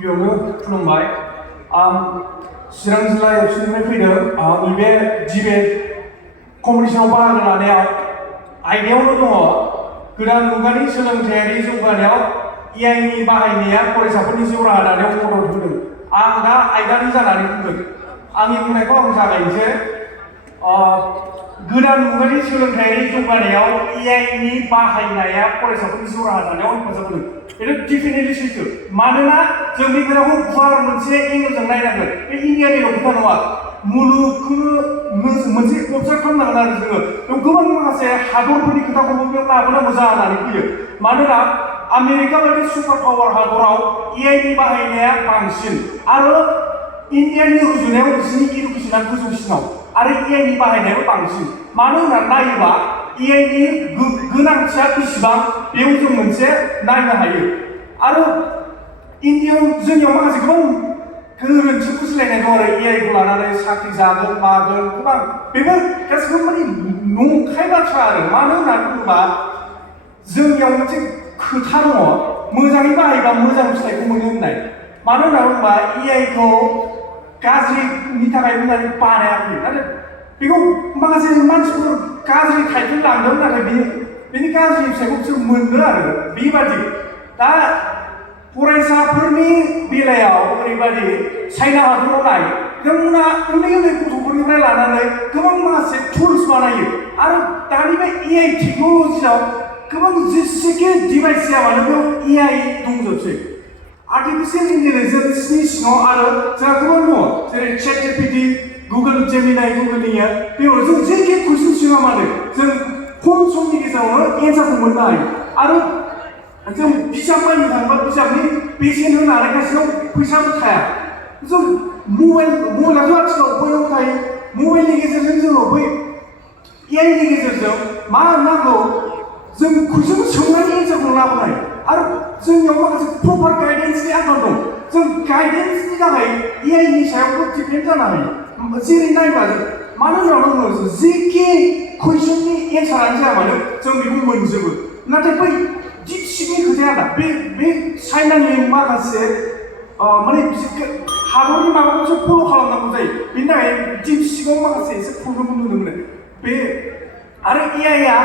गिबियावनो खुलुमबाय आं चिरां जिल्ला एबसुनिफ्राय फैदों नैबे डिबेट कम्पिटिसनाव बाहागो लानायाव आयदायावनो दङ गोदान मुगानि सोलोंथायारि जौगानायाव एआइनि बाहायनाया फरायसाफोरनि जिउ राहा दानायाव मदद होदों। आं दा आयदानि जानानै बुंदों। आंनि बुंनायखौ आं जागायनोसै। गोदान मुगानि सोलोंथायारि जौगानायाव एआइनि बाहायनाया फरायसाफोरनि जिउ राहा दानायाव हेफाजाब होदों। बेयो डेफिनेटलि सैथो। मानोना जों बे खोथाखौ गुवार मोनसे एंगेलजों नायनांगोन। बे इन्डियानिल' खोथा नङा, मुलुगखौनो मोनसे अबजार्भ खालामनांगोन आरो जोङो। बेयाव गोबां माखासे हादरफोरनि खोथाखौबो बेयाव लाबोनांगौ जानानै फैयो। मानोना आमेरिका बायदि सुपार पावार हादराव एआइनि बाहायनाया बांसिन आरो इन्डियानि रुजुनायाव बिसोरनि इडुकेसना गोजौसिनाव आरो एआइनि बाहायनायाबो बांसिन। मानो होननानै नायोबा एआइनि गोनांथिया बेसेबां बेयाव जों मोनसे नायनो हायो। आरो इन्डियायाव जोंनियाव माखासे गोबां गोरोन्थि बुजिलायनाय दं आरो एआइखौ लानानै साख्रि जागोन मागोन गोबां बेफोर गासिबो माने नंखाय बाथ्रा आरो। मानो होननानै बुङोबा जोंनियाव मोनसे खोथा दङ, मोजाङै बाहायबा मोजां फिथाइखौ मोनो होननाय। मानो होनना बुङोबा एआइखौ गाज्रिनि थाखाय मोजाङै बानायाखै, नाथाय बेखौ माखासे मानसिफोर गाज्रि थाइजों लांदों, नाथाय बेनि गाज्रि फिथाइखौ बिसोर मोनदों आरो बेबादि। दा फरायसाफोरनि बेलायाव ओरैबादि चाइना हादराव नाय, बिथांमोना उन्दै उन्दै गथ'फोरनिफ्राय लानानै गोबां माखासे टुल्स बानायो आरो दानि बे एआइ टेक्न'लजियाव गोबां जेसेखि डिभाइस जाया मानो बेयाव एआइ दंजोबसै। आर्टिफिशियेल इन्टेलिजेन्सनि सिङाव आरो जोंहा गोबां दङ, जेरै चैटजीपीटी, गुगोल जेमिनाइ, गुगोलनिया बेयाव जों जेखि कुइसन सोङा मानो जों खम समनि गेजेरावनो एन्सारखौ मोननो हायो। आरो जों बिजाब बायनो थाङोबा बिजाबनि बेसेन होनो हानायखायसेयाव फैसाबो थाया। जों मबाइलाथ' आथिखालाव बयनावबो थायो। मबाइलनि गेजेरजों जोङो बै एआइनि गेजेरजों मा नांगौ जों कुइसन सोंनानै एन्सारखौ लाबोनाय। आरो जोंनियाव माखासे प्रपार गाइडेन्सनि आंखाल दं। जों गाइडेन्सनि थाखाय एआइनि सायावबो डिपेन्ड जानो हायो। जेरै नायबा जों मानो होनना बुङो जेखि कुइसननि एन्सारानो जाया मानो जों बेखौ मोनजोबो। नाथाय बै दिपसिकनि खोथाया दा बे चाइनानि माखासे माने हादरनि माबाखौसो फल' खालामनांगौ जायो। बेनि थाखाय दिपसिकआव माखासे एसे प्रब्लेमखौ नुनो मोनो। बे आरो एआइआ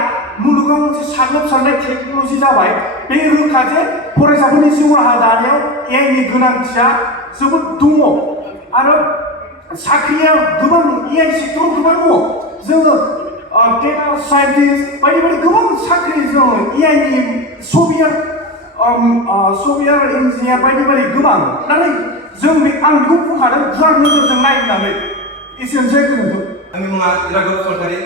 मुलुगाव मोनसे साग्लोबसारनाय टेक्न'लजि जाबाय। बे रोखा जे फरायसाफोरनि जिउ राहा दानायाव एआइनि गोनांथिया जोबोद दङ। आरो साख्रिया गोबां एआइ सेक्टराव गोबां दङ। जोङो डेटा साइन्टिस्ट बायदि बायदि गोबां साख्रि जोङो एआइनि सफ्टवेयार इन्जिनियार बायदि बायदि गोबां। नाथाय आं बेखौ बुंखादों गुवार नोजोरजों नायनानै एसेनोसै गोजोन्थों। आंनि मुङा बड'फ सरकारि।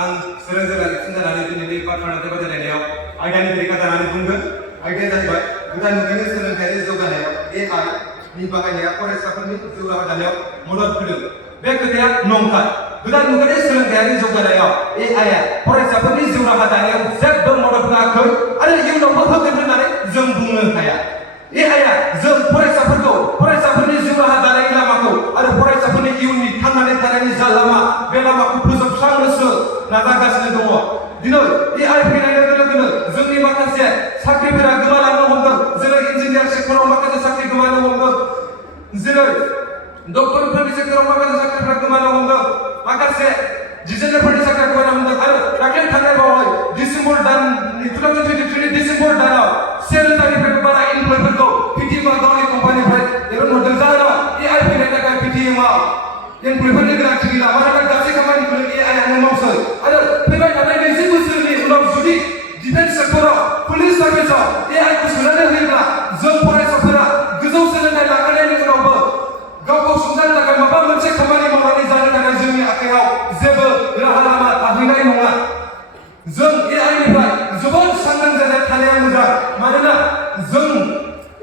आं चिरां जिल्ला एबसु जानानै दिनैनि बाथ्रा बादायलायनायाव आयदानि बेरेखा जानानै बुंगोन। आयदाया जाहैबाय गोदान मुगानि सोलोंथायारि जौगानायाव एआइनि बाहायनाया फरायसाफोरनि जिउ राहा दानायाव मदद होदों। बे खोथाया नंखाय। गोदान मुगानि सोलोंथायारि जौगानायाव एआइआ फरायसाफोरनि जिउ राहा दानायाव जेबो मदद होआखै आरो इयुनावबो होगोन होननानै जों बुंनो हाया। एआइआ जों फरायसाफोरनि जिउ राहा दानायनि लामाखौ आरो फरायसाफोरनि इयुननि थांनानै थानायनि जा लामा बे लामाखौ फोजोबस्रांनोसो नाजागासिनो दङ। दिनै एआइ फैनाय लोगो लोगोनो जोंनि माखासे साख्रिफोरा गोमालांनो हमदों। जेरै इन्जिनियार सेक्टराव माखासे साख्रि गोमानो हमदों, जेरै डक्टरफोरनि सेक्टराव माखासे साख्रिफोरा गोमानो हमदों, माखासे डिजाइनारफोरनि साख्रिया गोमानो हमदों। आरो दाख्लै थांनाय बावै डिसेम्बर दाननि 2023 डिसेम्बर दानाव 1000निफ्राय बारा इमप्लयफोरखौ पिटिएमआ गावनि कम्पानिनिफ्राय एरनहरदों। जाहोनाव एआइ फैनायनि थाखाय पिटिएमआव इमप्लयफोरनि गोनांथि गैला। मानोना गासै खामानिखौनो एआइआनो मावसै। आरो फैबाय थानाय 20 बोसोरनि उनाव जुदि डिफेन्स सेक्टराव, पुलिस सार्भिसाव एआइखौ सोनानै होयोब्ला जों फरायसाफोरा गोजौ सोलोंथाइ लाखांनायनि उनावबो गावखौ सुंथानो थाखाय माबा मोनसे खामानि मावनानै जानो थाखाय जोंनि आखायाव जेबो राहा लामा थाहैनाय नङा। जों एआइनिफ्राय जोबोद सांग्रां जानानै थानाया मोजां। मानोना जों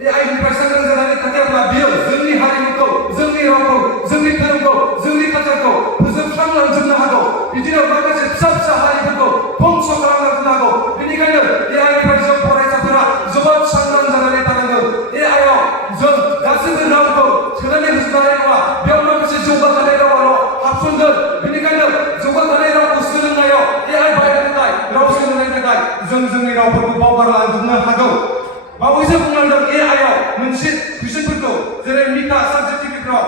एआइनिफ्राय सांग्रां जानानै थायोब्ला बियो जोंनि हारिमुखौ, जोंनि रावखौ, जोंनि धोरोमखौ, जोंनि कालचारखौ फोजोबस्रांलांजोबनो हागौ। बिदिनो माखासे फिसा फिसा हारिफोरखौ ध्वंस खालामलांजोबनो हागौ। बेनिखायनो एआइनिफ्राय जों फरायसाफोरा जोबोद सांग्रां जानानै थानांगौ। एआइआव जों गासैबो रावखौ सोनानै होजोबनाय नङा। बेयाव माखासे जौगाखानाय रावाल' हाबसनगोन। बेनिखायनो जौगाखानाय रावखौ सोलोंनायाव एआइ बाहायनो थाखाय, राव सोलोंनायनि थाखाय जों जोंनि रावफोरखौ बावगारलांजोबनो हागौ। बावैसो बुंलांदों एआइआव मोनसे मोनसे कुइसनफोरखौ जेरै मिटा साबजेक्टिभफ्राव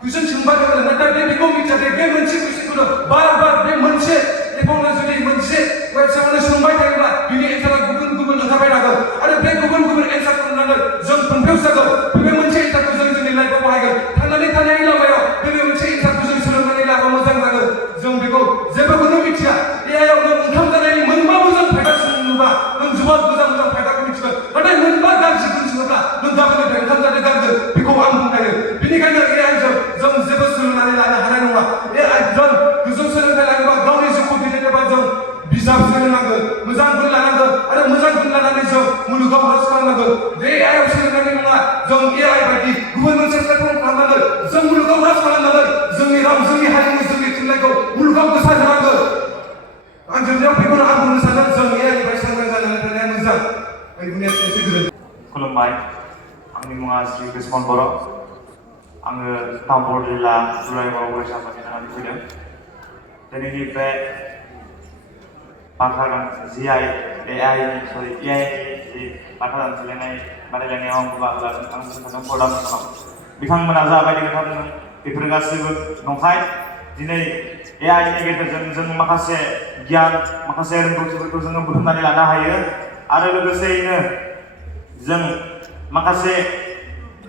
कुइसन सोंबा दोङो नाथाय बेखौ मिथियाखै बे मोनसे कुइसनखौनो बार बे मोनसे एकाउन्टआव जुदि मोनसे वेबसाइटआवनो सोंबाय थायोब्ला बिनि एन्सारा गुबुन गुबुन ओंखारबाय थागोन आरो बे गुबुन गुबुन एन्सारखौ नुनानै जों कनफिउस जागोन बे मोनसे एन्सारखौ जों जोंनि लाइफआव बाहायगोन थांनानै थानायनि लामायाव बे मोनसे एन्सारखौ जों सोलोंनानै लाबा मोजां जागोन जों बेखौ जेबोखौनो मिथिया एआइआव नों ओंखाम जानायनि मोनबा मोजां फायदा सोलोंनोबा नों जोबोद मोजां फायदाखौ मिथिगोन नाथाय मोनबा गाज्रि गुन सोङोब्ला नों गाबोननिफ्राय ओंखाम जानो गारगोन बेखौ आं बुंखायो बेनिखायनो एआइजों जों जेबो सोलोंनानै लानो हानाय नङा एआइजों गोजौ सोलोंथाइ लानोबा गावनि जिउखौ दैदेननोबा जों बिजाब सोलोंनांगोन मोजां गुन लानांगोन आरो मोजां गुन लानानै जों मुलुगाव राज खालामनांगोन बे एआइआव सोलोंनानै नङा जों एआइ बायदि गुबुन मोनसे प्लेटफर्म खालामनांगोन जों मुलुगाव राज खालामनांगोन जोंनि राव जोंनि हारिमु जोंनि थुनलाइखौ मुलुगाव गोसारहोनांगोन आं जोबनायाव बेखौनो आं बुंनो सानदों जों एआइनिफ्राय सांग्रां जानानै थानाया मोजां आं बुंनाया एसे गोजोन खुलुमबाय आंनि मुङा श्री कृष्ण बर' आङो तामुलपुर जिल्ला दुलाराय बर' फरायसालिनिफ्राय जानानै फैदों दिनैनि बे बाथ्रा एआइनि जि बाथ्रा दान्थेलायनाय बादायलायनायाव आं बाहागो लादों आं सानदों बड'फआव बिथांमोना जाबायदि खोथा बुंदों बेफोर गासैबो नंखाय दिनै एआइनि गेजेरजों जों माखासे गियान माखासे रोंगौथिफोरखौ जोङो बुथुमनानै लानो हायो आरो लोगोसेयैनो जों माखासे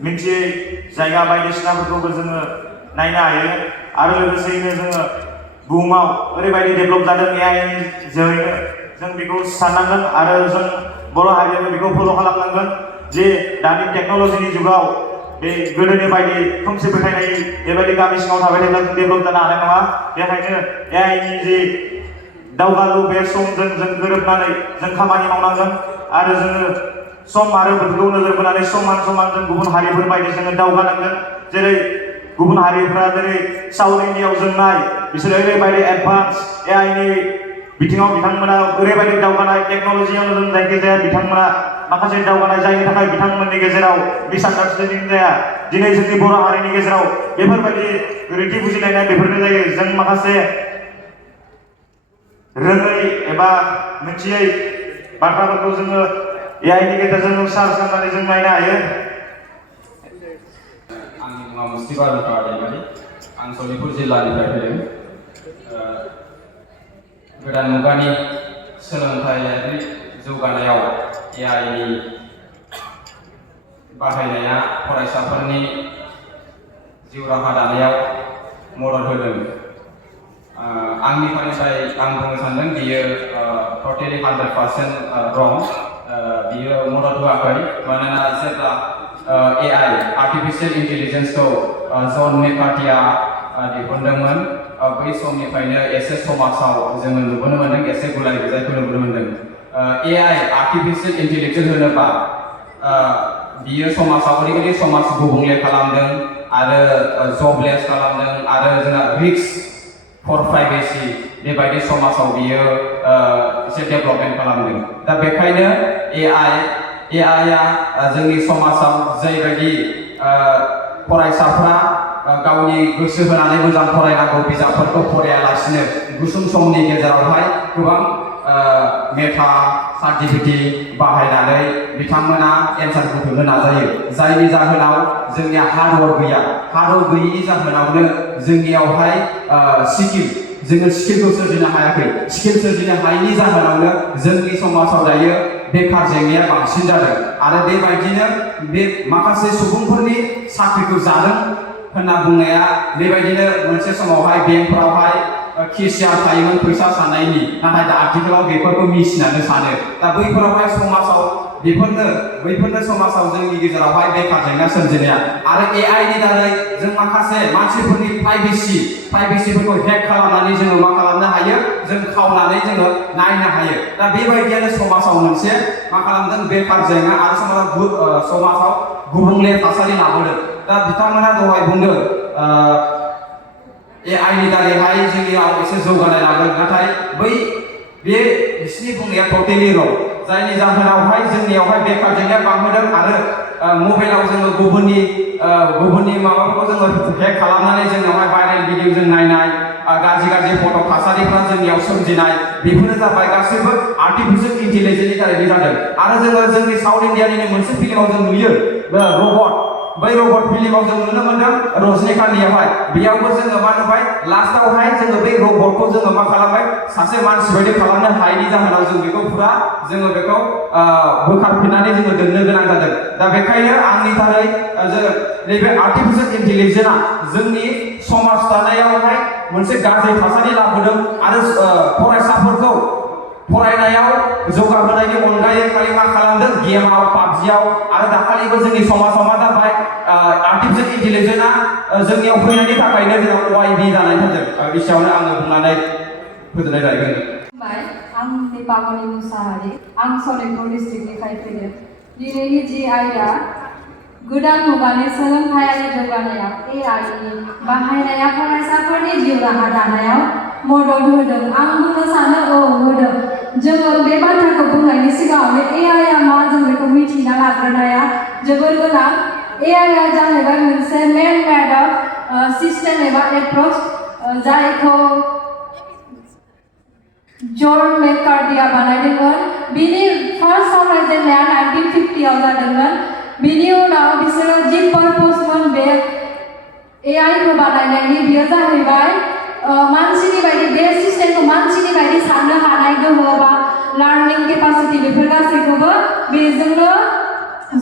मिथियै जायगा बायदिसिनाफोरखौबो जोङो नायनो हायो आरो लोगोसेयैनो जोङो बुहुमाव ओरैबायदि डेभेलप जादों एआइनि जोहैनो जों बेखौ साननांगोन आरो जों बर' हारियाबो बेखौ फल' खालामनांगोन जे दानि टेक्न'लजिनि जुगाव बे गोदोनि बायदि खोमसि फोथायनाय बेबायदि गामि सिङाव थाबाय थाब्ला जों डेभेलप जानो हानाय नङा बेखायनो एआइनि जि दावगालु बे समजों जों गोरोबनानै जों खामानि मावनांगोन आरो जोङो सम आरो बोथोरखौ नोजोर बोनानै समान जों गुबुन हारिफोर बायदि जोङो दावगानांगोन जेरै गुबुन हारिफ्रा जेरै साउथ इन्डियायाव जों नाय बिसोर ओरैबायदि एडभान्स एआइनि बिथिङाव बिथांमोना ओरैबायदि दावगानाय टेक्न'लजियावनो जों जायखिजाया बिथांमोना माखासे दावगानाय जायनि थाखाय बिथांमोननि गेजेराव मिसआन्डारस्टेन्डिं जाया दिनै जोंनि बर' हारिनि गेजेराव बेफोरबायदि गोरोन्थि बुजिलायनाय बेफोरनो जायो जों माखासे रोङै एबा मिथियै बाथ्राफोरखौ जोङो एआइनि गेजेरजों सार्च खालामनानै जों नायनो हायो आंनि मुङा मुस्तिफा दैमारि आं सनितपुर जिल्लानिफ्राय फैदों गोदान मुगानि सोलोंथायारि जौगानायाव एआइनि बाहायनाया फरायसाफोरनि जिउ राहा दानायाव मदद होदों आंनि फारनिफ्राय आं बुंनो सानदों बियो टटेलि 100% रं बियो मदद होआखै मानोना जेब्ला एआइ आर्टिफिशियेल इन्टेलिजेन्सखौ जन मेकार्टिया दिहुनदोंमोन बै समनिफ्रायनो एसे समाजाव जोङो नुबोनो मोन्दों एसे गुलाय गुजायखौ नुबोनो मोन्दों एआइ आर्टिफिशियेल इन्टेलिजेन्स होनोबा बियो समाजाव ओरैबायदि समाज गुबुंले खालामदों आरो जबलेस खालामदों आरो जोंहा रिस्क फर प्राइभेसि बेबायदि समाजाव बियो एसे डेभेलपमेन्ट खालामदों दा बेखायनो एआइआ जोंनि समाजाव जायबायदि फरायसाफ्रा गावनि गोसो होनानै मोजां फरायनांगौ बिजाबफोरखौ फरायालासिनो गुसुं समनि गेजेरावहाय गोबां मेथा सार्टिफिकेट बाहायनानै बिथांमोना एन्सार बुथुमनो नाजायो जायनि जाहोनाव जोंनिया हार्डवर्क गैया हार्डवर्क गैयैनि जाहोनावनो जोंनियावहाय जोङो स्किलखौ सोरजिनो हायाखै स्किल सोरजिनो हायैनि जाहोनावनो जोंनि समाजाव दायो बेकार जेंनाया बांसिन जादों आरो बेबायदिनो बे माखासे सुबुंफोरनि साख्रिखौ जादों होनना बुंनाया बेबायदिनो मोनसे समावहाय बेंकफ्रावहाय केसियार थायोमोन फैसा साननायनि नाथाय दा आथिखालाव बेफोरखौ मेसिनानो सानो दा बैफोरावहाय समाजाव बैफोरनो समाजाव जोंनि गेजेरावहाय बेकार जेंना सोमजिनाया आरो एआइनि दारै जों माखासे मानसिफोरनि प्राइभेसिफोरखौ हेक खालामनानै जोङो मा खालामनो हायो जों खावनानै जोङो नायनो हायो दा बेबायदियानो समाजाव मोनसे मा खालामदों बेकार जेंना आरो समाजाव गुबुंले थासारि लाबोदों दा बिथांमोना दहाय बुंदों एआइनि दारैहाय जोंनियाव एसे जौगानाय लाबोदों नाथाय बिसिनि बुंनाया टटेलि रं जायनि जाहोनावहाय जोंनियावहाय बेकार जेंनाया बांहोदों आरो मबाइलाव जोङो गुबुननि माबाफोरखौ जोङो हेक खालामनानै जोंनावहाय भाइरेल भिडिअ जों नायनाय गाज्रि फट' थासारिफ्रा जोंनियाव सोमजिनाय बेफोरो जाबाय गासैबो आर्टिफिशियेल इन्टेलिजेन्सनि दारैनो जादों आरो जोङो जोंनि साउथ इन्डियानिनो मोनसे फिल्माव जों नुयो रबट बै रबट फिल्माव जों नुनो मोनदों रजनीकान्तनियावहाय बेयावबो जोङो मा नुबाय लास्टावहाय जोङो बै रबटखौ जोङो मा खालामबाय सासे मानसि बायदि खालामनो हायैनि जाहोनाव जों बेखौ फुरा जोङो बेखौ बोखारफिननानै जोङो दोननो गोनां जादों दा बेखायनो आंनि थाखाय जोङो नैबे आर्टिफिशियेल इन्टेलिजेन्सआ जोंनि समाज दानायावहाय मोनसे गाज्रि थासारि लाबोदों आरो फरायसाफोरखौ फरायनायाव जौगाहोनायनि अनगायै खालि मा खालामदों गेमाव पाबजियाव आरो दाखालिबो जोंनि समाजाव मा जाबाय आर्टिफिशियेल इन्टेलिजेन्सआ जोंनियाव फैनायनि थाखायनो जोंनाव OIB जानानै थादों एसेयावनो आङो बुंनानै फोजोबनाय जागोन आं दीपावली मुसाहारि आं सनितपुर डिस्ट्रिक्टनिफ्राय फैदों दिनैनि जि आयदा गोदान मुगानि सोलोंथायारि जौगानायाव AI नि बाहायनाया फरायसाफोरनि जिउ राहा दानायाव मदद होदों आं बुंनो सानो होदों जोङो बे बाथ्राखौ बुंनायनि सिगाङावनो AI आ मा जों बेखौ मिथिना लाग्रोनाया जोबोर गोनां AI आ जाहैबाय मोनसे मेन मेड सिस्टेम एबा एप्रोच जायखौ जन मेकार्टिया बानायदोंमोन बिनि फार्स्ट सावरायजेननाया 1950 आव जादोंमोन बिनि उनाव बिसोरो जि पारपसमोन बे AI खौ बानायनायनि बियो जाहैबाय मानसिनि बायदि बे सिस्टेमखौ मानसिनि बायदि साननो हानाय गोहो बा लार्निं केपासिटि बेफोर गासैखौबो बेजोंनो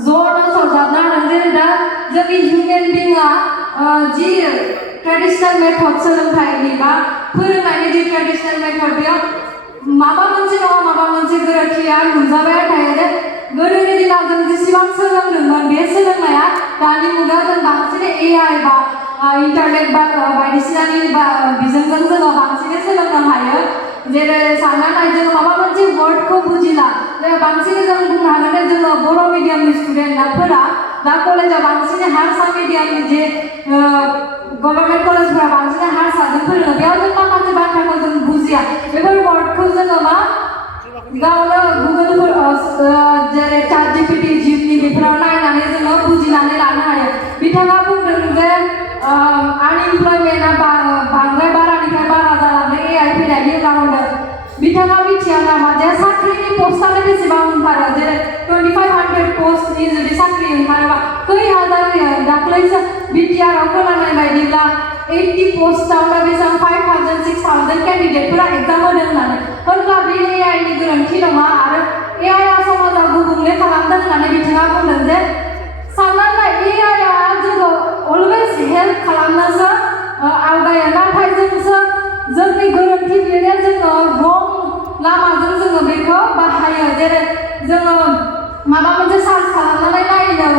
ज'नो सरजाबना होदों जेरै दा जोंनि हिउमेन बिंआ जि ट्रेडिशनेल मेथड सोलोंथाइनि बा फोरोंनायनि जि ट्रेडिशनेल मेथड बेयाव माबा मोनसे नङा माबा मोनसे गोरोन्थिया नुजाबाय थायो जे गोदोनि दिनाव जों जेसेबां सोलोंदोंमोन बे सोलोंनाया दानि मुगायाव जों बांसिन AI बा इन्टारनेट बा बायदिसिनानि बिजोंजों जोङो बांसिनै सोलोंनो हायो जेरै सानना नाय जोङो माबा मोनसे वर्डखौ बुजिला बांसिनै जों बुंनो हागोन जे जोङो बर' मिडियामनि स्टुडेन्टफोरा दा कलेजाव बांसिनै हारसा मिडियामनि जे गभर्नमेन्ट कलेजफोरा बांसिनै हारसाजों फोरोङो बेयाव जों माखासे बाथ्राखौ जों बुजिया बेफोर वर्डखौ जोङो मा गावनो गुगोलफोर जेरै ChatGPT जिपनि बेफोराव नायनानै जोङो बुजिनानै लानो हायो बिथाङा बुंदों जे आनइमप्लयमेन्टआ बांद्राय बारानिफ्राय बारा जालांदों AI फैनायनि उनाव होनदों बिथाङा मिथिया नामा जे साख्रिनि पस्टआनो बेसेबां ओंखारो जेरै 2500 पस्टनि जुदि साख्रि ओंखारोबा खै हाजार होयो दाख्लैसो बिटिआरआव खोनानाय बायदिब्ला 80 पस्टआवनो बेसेबां 5000 6000 केन्डिडेटफोरा एग्जाम होदों होननानै होनब्ला बे AI नि गोरोन्थि नङा आरो AI आ समाजाव गुबुंले खालामदों होननानै बिथाङा बुंदों जे साननानै AI आ जोंखौ अलवेज हेल्प खालामनोसो आवगायो नाथाय जोंसो जोंनि गोरोन्थि बेनो जोङो रं लामाजों जोङो बेखौ बाहायो जेरै जोङो माबा मोनसे सार्च खालामनानै नायनो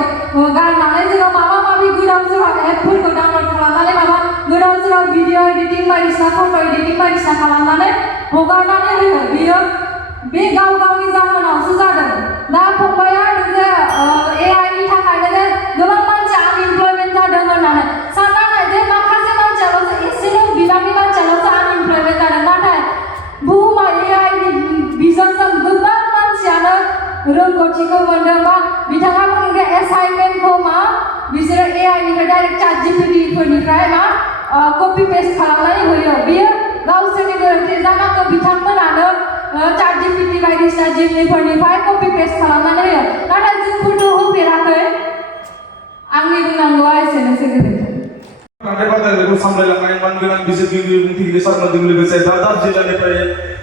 गारनानै जोङो माबा माबि गोदाव सोराव एपफोरखौ डाउनलड खालामनानै माबा गोदाव सोराव भिडिअ एडिटिं बायदिसिना फट' एडिटिं बायदिसिना खालामनानै हगारनानै होयो बियो बे गाव गावनि जाहोनावसो जादों दा फंबाया जे AI नि थाखायनो जे गोबां मानसि आनइमप्लयमेन्ट जादों होननानै सानना नाय जे माखासे मानसियाल'सो एसेल' बिबांनि मानसियाल'सो आनइमप्लयमेन्ट जादों नाथाय बुहुमा AI नि बिजोंजों गोबां मानसियानो रोंगौथिखौ मोनदों बा बिथाङा बुंदों जे एसाइनमेन्टखौ मा बिसोरो AI निफ्राय डाइरेक्ट ChatGPT फोरनिफ्राय मा कपि पेस्ट खालामनानै होयो बेयो गावसोरनि गोरोन्थि जानांगौ बिथांमोनानो ChatGPT बायदिसिना जिमनिफोरनिफ्राय कपि पेस्ट खालामनानै होयो नाथाय जोंफोरथ' होफेराखै आंनि बुंनांगौआ एसेनोसै गोजोन्थों हाथाय बाजारखौ सामलायलांनाय मानगोनां बिजिरगिरि बुंथिगिरि सारमोनजों लोगोसे दाब दाब जिल्लानिफ्राय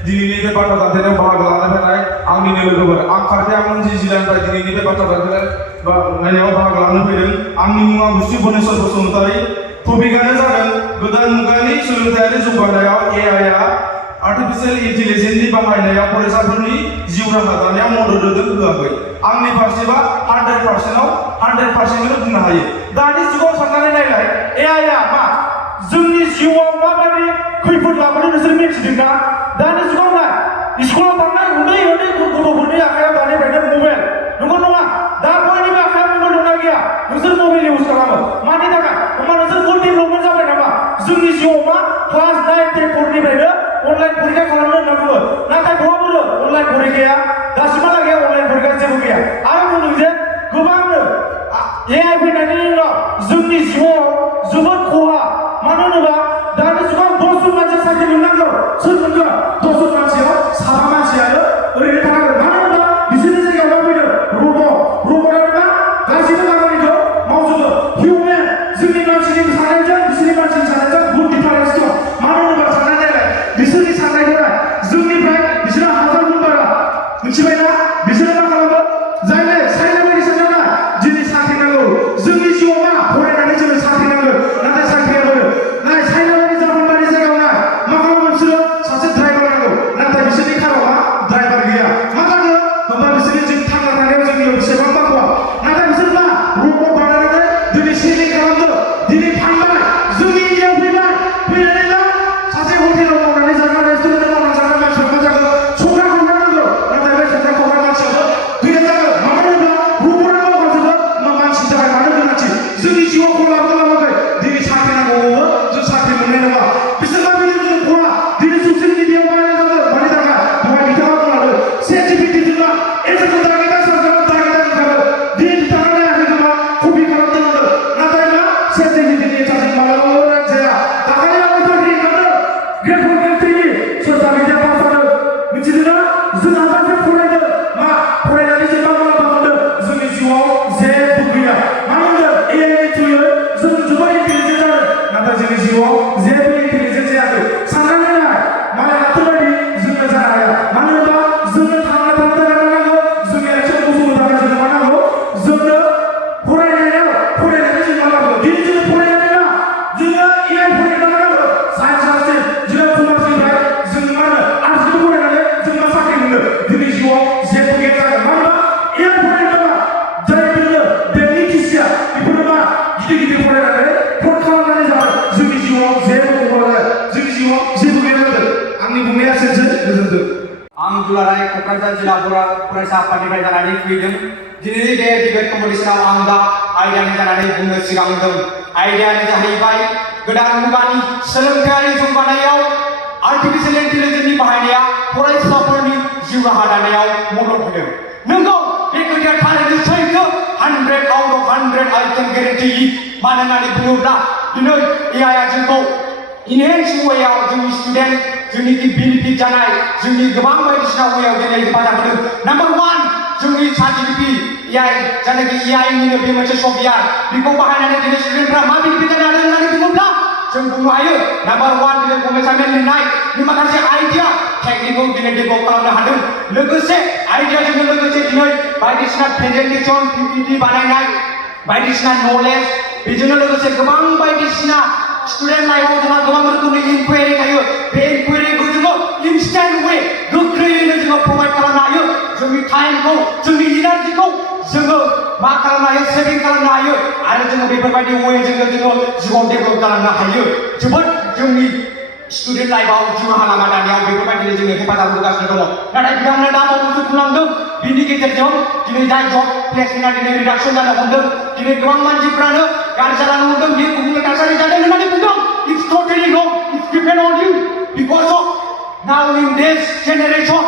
दिनैनि बे बाथ्रा दान्थेनायाव बाहागो लानो फैनाय आंनिनो लोगोफोर आं खारथे आमोनजि जिल्लानिफ्राय दिनैनि बे बाथ्रा दान्थेनायाव बाहागो लानो फैदों आंनि मुङा गुस्ति बनेश्वर बसुमतारी टपिकआनो जादों गोदान मुगानि सोलोंथायारि जौगानायाव AI आ आर्टिफिशियेल इन्टेलिजेन्सनि बाहायनायाव फरायसाफोरनि जिउ राहा दानायाव मदद होदों होआखै आंनि फारसेबा 100%आव 100%खौनो बुंनो हायो दानि जुगाव साननानै नायलाय AI आ मा जोंनि जिउआव माबायदि खैफोद लाबोदों नोंसोर मिथिदोंना दानि जुगाव ना स्कुलाव थांनाय उन्दै उन्दै गथ'फोरनि आखायाव दानिफ्रायनो मबाइल नंगौ नङा दा बयनिबो आखायाव मबाइल दंना गैया नोंसोर मबाइल इउज खालामो मानि थाखाय होमबा नोंसोर गुड डेभेलपमेन्ट जाबाय नामा जोंनि जिउआव मा क्लास 9 10 4निफ्रायनो अनलाइन परीक्षा खालामनो होनना बुङो नाथाय बहा बुङो अनलाइन परीक्षाया दासिमहालागै अनलाइन परीक्षा जेबो गैया आरो बुंदों जे गोबांनो AI फैनायनि उनाव जोंनि जिउआव जोबोद खहा मानो होनोबा दानि जुगाव 10 जन मानसि साख्रि मोननांगौ सोर मोनगोन 10 जन मानसियाव 7 मानसियानो ओरैनो थानांगोन मानो होनोबा बिसोरनि जायगायाव मा फैदों रबटआनो मा गासिबो खामानिखौ हिउमेन जोंनि मानसिनि साननायजों बिसोरनि मानसिनि साननायजों बहुत डिफारेन्स दं मानो होनोबा साननाय नायलाय बिसोरनि साननायफोरा जोंनिफ्राय बिसोरो हाजार गुन बारा मिथिबायना बिसोरो मा खालामो जायनो चाइना बायदि सानना दिनै साख्रि नांगौ जोंनि जिउआव मा फरायनानै जोङो साख्रि नांगौ नाथाय साख्रियाबो नाय चाइना बायदि जापान बायदि जायगायाव नाय मा खालामो बिसोरो सासे ड्राइभार नांगौ नाथाय बिसोरनि खाराव मा ड्राइभार गैया मा जागोन होमबा बिसोरनि जों थांना थानायाव जोंनियाव बेसेबां बांगौ नाथाय बिसोर मा रबट बानायनानै दिनै सेलिं खालामदों दिनै फानबाय जोंनि इन्डियायाव फैनानै दा सासे हटेलाव मावनानै जाग्रा रेस्टुरेन्टाव मावनानै जाग्रा मानसिया मा जागोन संग्रा खावग्रा नांगौ नाथाय बे संग्रा खावग्रा मानसियाबो गैया जागोन मानो होनोब्ला रबटआ मावग्राजोबो मानसिनि थाखाय मानो गोनांथि जोंनि जिउआव गलाबो लामाखै दिनै साख्रि नांगौबाबो जों साख्रि मोननाय नङा बिसोर मा बिदि जों गला दिनै ससियेल मिडियायाव मानो जागोन मानि थाखाय दहाय बिथाङा बुंलांदों ChatGPT जोंना एसेखौ दागिदा सारगोन दागिदा ओंखारो दिनै बिथाङा नायाखै खोमा कपि खालामदों नाथाय मा ChatGPT नि एन्सारजों मालाबाबो रान जाया दाखालि आं साख्रि ओंखारदों ग्रेड 4 ग्रेड 3 नि ससियेल मिडिया पास जादों मिथिदोंना जों हाजारसे फरायदों मा फरायनानै जों मा मुलाम्फा मोनदों जोंनि जिउआव जेबो गैया मानो होनदों AI नि थ्रुयै जों जोबोद इन्टेलिजेन्ट जादों नाथाय जोंनि जिउआव जेबो इन्टेलिजेन्ट जायाखै साननानै नाय मालाय हाथो बायदि जोंनो जानो हाया मानो होनबा जोंनो थांना थानो थाखाय मा नांगौ जोंनि आथिङाव गसंनो थाखाय जोंनो मा नांगौ जोंनो फरायनानै जों मा नांगौ दिनै जोङो फरायनानै मा जोङो AI फरायनो नांगौ साइन्स लासै जोङो कमार्सनिफ्राय जों मा होनो आर्ट्सखौ फरायनानै जों मा साख्रि मोनो दिनै जिउआव जेबो गैया जागोन मानो होनबा AI फरायनो मा जाय बिदिनो बेंकनि केसियार बेफोरो मा गिदिर गिदिर फरायनानै फ्रड खालामनानै जाबाय जोंनि जिउआव जेबो खबर जाया जोंनि जिउआव जेबो गैया जादों आंनि बुंनाया एसेनोसै गोजोनथों आं दुलाराय क'क्राझार जिल्ला फरायसा आफादनिफ्राय जानानै फैदों दिनैनि बे डिबेट कम्पिटिशनाव आं दा आयदानि जानानै बुंनो सिगांदों आयदायानो जाहैबाय गोदान मुगानि सोलोंथायारि जौगानायाव आर्टिफिशियेल इन्टेलिजेन्सनि बाहायनाया फरायसाफोरनि जिउ राहा दानायाव मदद होदों नंगौ बे खोथाया थारैनो सैथो 100 out of 100 I can guarantee मानो होननानै बुङोब्ला दिनै AI आ जोंखौ इनहेन्स वेयाव जोंनि स्टुडेन्ट जोंनि बेनिफिट जानाय जोंनि गोबां बायदिसिना वेयाव दिनै हेफाजाब होदों नाम्बार 1 जोंनि ChatGPT AI जायनाखि AI निनो बे मोनसे सफ्टवेयार बेखौ बाहायनानै दिनै स्टुडेन्टफ्रा मा बेनिफिट जानो हादों होननानै बुङोब्ला जों बुंनो हायो नाम्बार 1 दिनै कमेन्टमेन्ट लिरनाय माखासे आइडिया टेकनिकखौ दिनै डेभेलप खालामनो हादों लोगोसे आइडियाजों लोगोसे दिनै बायदिसिना प्रेजेन्टेसन PPT बानायनाय बायदिसिना नलेज बेजोंनो लोगोसे गोबां बायदिसिना स्टुडेन्ट लाइफआव जोंहा गोबां रोखोमनि इनकुवेरि थायो बे इनकुवेरिखौ जोङो इनस्टेन्ट वे गोख्रैयैनो जोङो प्रभाइड खालामनो हायो जोंनि टाइमखौ जोंनि इनार्जिखौ जोङो मा खालामनो हायो सेभिं खालामनो हायो आरो जोङो बेफोरबायदि वेजोंनो जोङो जिउआव डेभेलप खालामनो हायो जोबोद जोंनि स्टुडेन्ट लाइफआव जिउ राहा लामा दानायाव बेफोरबायदिनो जोङो हेफाजाब होगासिनो दङ नाथाय बिथांमोना दा बावैसो बुंलांदों बिनि गेजेरजों दिनै जाय जब प्लेसमेन्टआ दिनै रिडाक्सन जानो हमदों दिनै गोबां मानसिफ्रानो गाज्रि जालांनो हमदों बियो गुबुंले थासारि जादों होननानै बुंदों it's totally wrong it's depend on you because of now in this generation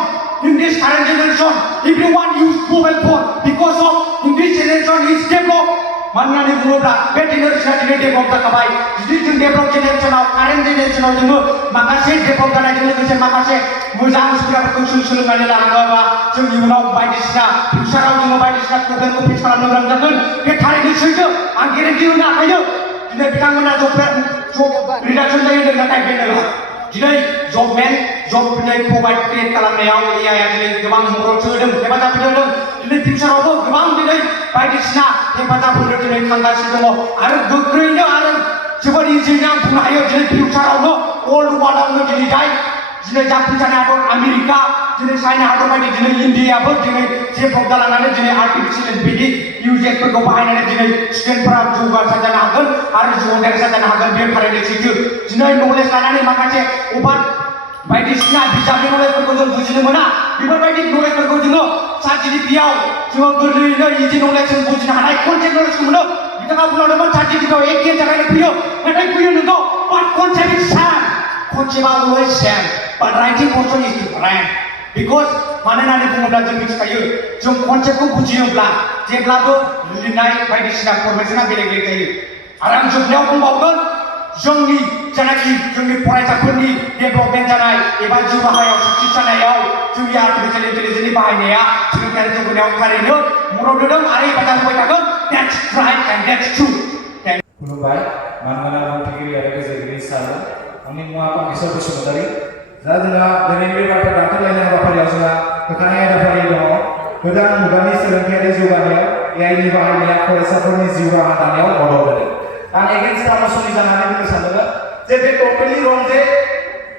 in this current generation everyone use mobile phone because of in this generation is developed मानो होननानै बुङोब्ला बे जेनेरेशना दिनै डेभेलप जाखाबाय जुदि जों डेभेलप जेनेरेशनाव कारेन्ट जेनेरेशनाव जोङो माखासे डेभेलप जानायजों लोगोसे माखासे मोजां सुबिदाफोरखौ जों सोलोंनानै लानाङाबा जों इयुनाव बायदिसिना फिउचाराव जोङो बायदिसिना प्रब्लेमखौ फेस खालामनो गोनां जागोन बे थारैनो सैथो आं गेरेन्टि होनो हायो दिनै बिथांमोना जब रिडाक्सन जायो होनदों नाथाय बे नङा दिनै जब दिनै प्रभाइड क्रिएट खालामनायाव AI आ दिनै गोबां मदद होदों हेफाजाब होदों दिनै फिउचारावबो गोबां दिनै बायदिसिना हेफाजाब होनो दिनै थांगासिनो दङ आरो गोख्रैनो आरो जोबोद इजियैनो आं बुंनो हायो दिनै फिउचारावनो वर्ल्ड वार्ल्डआवनो दिनै जाफुंसारनाय हादर आमेरिका दिनै चाइना हादर बायदि दिनै इन्डियाबो दिनै डेभेलप जालांनानै दिनै आर्टिफिशियेल बिदि इउजेसफोरखौ बाहायनानै दिनै स्टुडेन्टफोरा जौगासार जानो हागोन आरो जिउआव देरहासार जानो हागोन बे थारैनो सैथो दिनै नलेज लानानै माखासे अभार बायदिसिना बिजाबनि नलेजफोरखौ जों बुजिनो मोना बेफोरबायदि नलेजफोरखौ जोङो ChatGPTआव जोङो गोरलैयैनो इजि नलेज जों बुजिनो हानाय कनसेप्ट नलेजखौ मोनो बिथाङा बुंलांदोंमोन ChatGPTआव एखे जागायनो फैयो नाथाय फैयो नोंगौ बाट कनसेप्ट इज सेम कनसेप्टआ always same but writing person is different because मानो होननानै बुङोब्ला जों मिथिखायो जों कनसेप्टखौ बुजियोब्ला जेब्लाबो लिरनाय बायदिसिना फरमेसना बेलेग बेलेग जायो आरो आं जोबनायाव बुंबावगोन जोंनि जानाखि जोंनि फरायसाफोरनि डेभेलपमेन्ट जानाय एबा जिउ राहायाव साक्सेस जानायाव जोंनि आर्टिफिशियेल इन्टेलिजेन्सनि बाहायनाया सोलोंथायारि जौगानायाव थारैनो मदद होदों आरो हेफाजाब होबाय थागोन that's right and that's true खुलुमबाय मानगोनां बुंथिगिरि आरो गेजेरगिरि सार आंनि मुङा पांकेश्वर बसुमतारी दा जोंहा दिनैनि बे बाथ्रा दान्थेलायनाय हाबाफारियाव जोंहा होखानाय आयदाफारि दङ गोदान मुगानि सोलोंथायारि जौगानायाव एआइनि बाहायनाया फरायसाफोरनि जिउ राहा दानायाव मदद होदों आं एगेन्स्ट आमसनि जानानै बुंनो सानदों जे बे टटेलि रं जे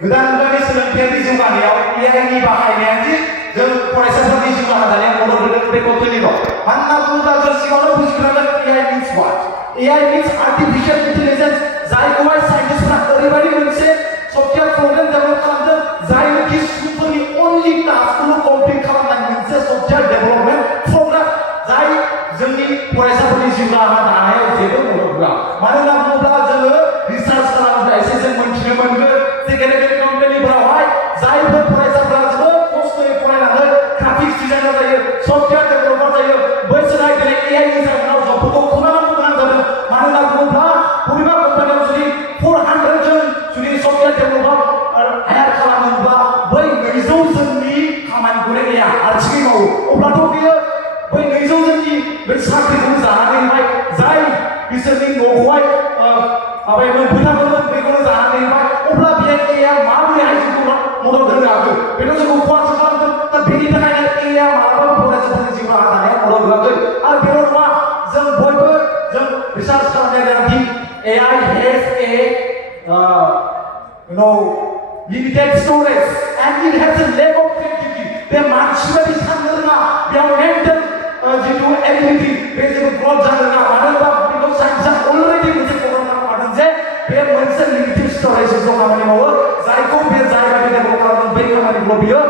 गोदान मुगानि सोलोंथायारि जौगानायाव एआइनि बाहायनाया जे जों फरायसाफोरनि जिउ राहा दानायाव मदद होदों बे टटेलि रं मानोना बुङोब्ला जों सिगाङावनो बुजिग्रोनांगोन AI means what AI means artificial intelligence जायखौहाय साइन्टिस्टफ्रा ओरैबायदि मोनसे सफ्टवेयर प्रग्राम डेभेलप खालामदों जायनोखि सुबुंफोरनि अनलि टास्कखौल' कमप्लिट खालामनाय मोनसे सफ्टवेयर डेभेलपमेन्ट प्रग्राम जाय जोंनि फरायसाफोरनि जिउ राहा दानायाव जेबो मदद होआ मानो होनना बुङोब्ला जोङो रिसार्च खालामोब्ला एसे जों मोनथिनो मोनगोन जे गेदेर गेदेर कम्पानिफोरावहाय जायफोर फरायसाफोरा जोबोद खस्थ'यै फरायनानै ग्राफिक्स डिजाइनार जायो सफ्टवेयर डेभेलपार जायो बैसोरहाय दिनै एआइनि जाहोनाव जबफोरखौ खोमानांगौ गोनां जादों मानो होनना बुङोब्ला बबेबा कम्पानियाव जुदि 400 जन जुदि सफ्टवेयर डेभेलपार हायार खालामोब्ला बै 200 जननि खामानिखौ एआइआ हारसिङै मावो अब्लाथ' बेयो बै 200 जननि बे साख्रिखौ जानानै होबाय जाय बिसोरनि न'खौहाय माबायोमोन फोथाङोमोन बेखौनो जानानै होबाय अब्ला बे एआइआ माबोरैहाय जोंखौ मदद होनो हागोन बेथ' जोंखौ खहासो खालामगोन दा बेनि थाखायनो एआइआ मालाबाबो फरायसाफोरनि जिउ राहा दानायाव मदद होआखै आरो बेल' नङा जों बयबो जों रिसार्च खालामनाय गोनांथि AI has a limited storage and it has a lack of creativity बे मानसिया बे साननो रोङा बेयाव मेंटेल जिथु एबिलिटि बे जेबो ग्रथ जानो रोङा मानो होनबा बेखौ साइन्सआ अलरेडि मोनसे प्रग्राम खालामदों जे बे मोनसे लिमिटेड स्टरेजजों खामानि मावो जायखौ बे जायबायदि डेभेलप खालामदों बै खामानिखौ बियो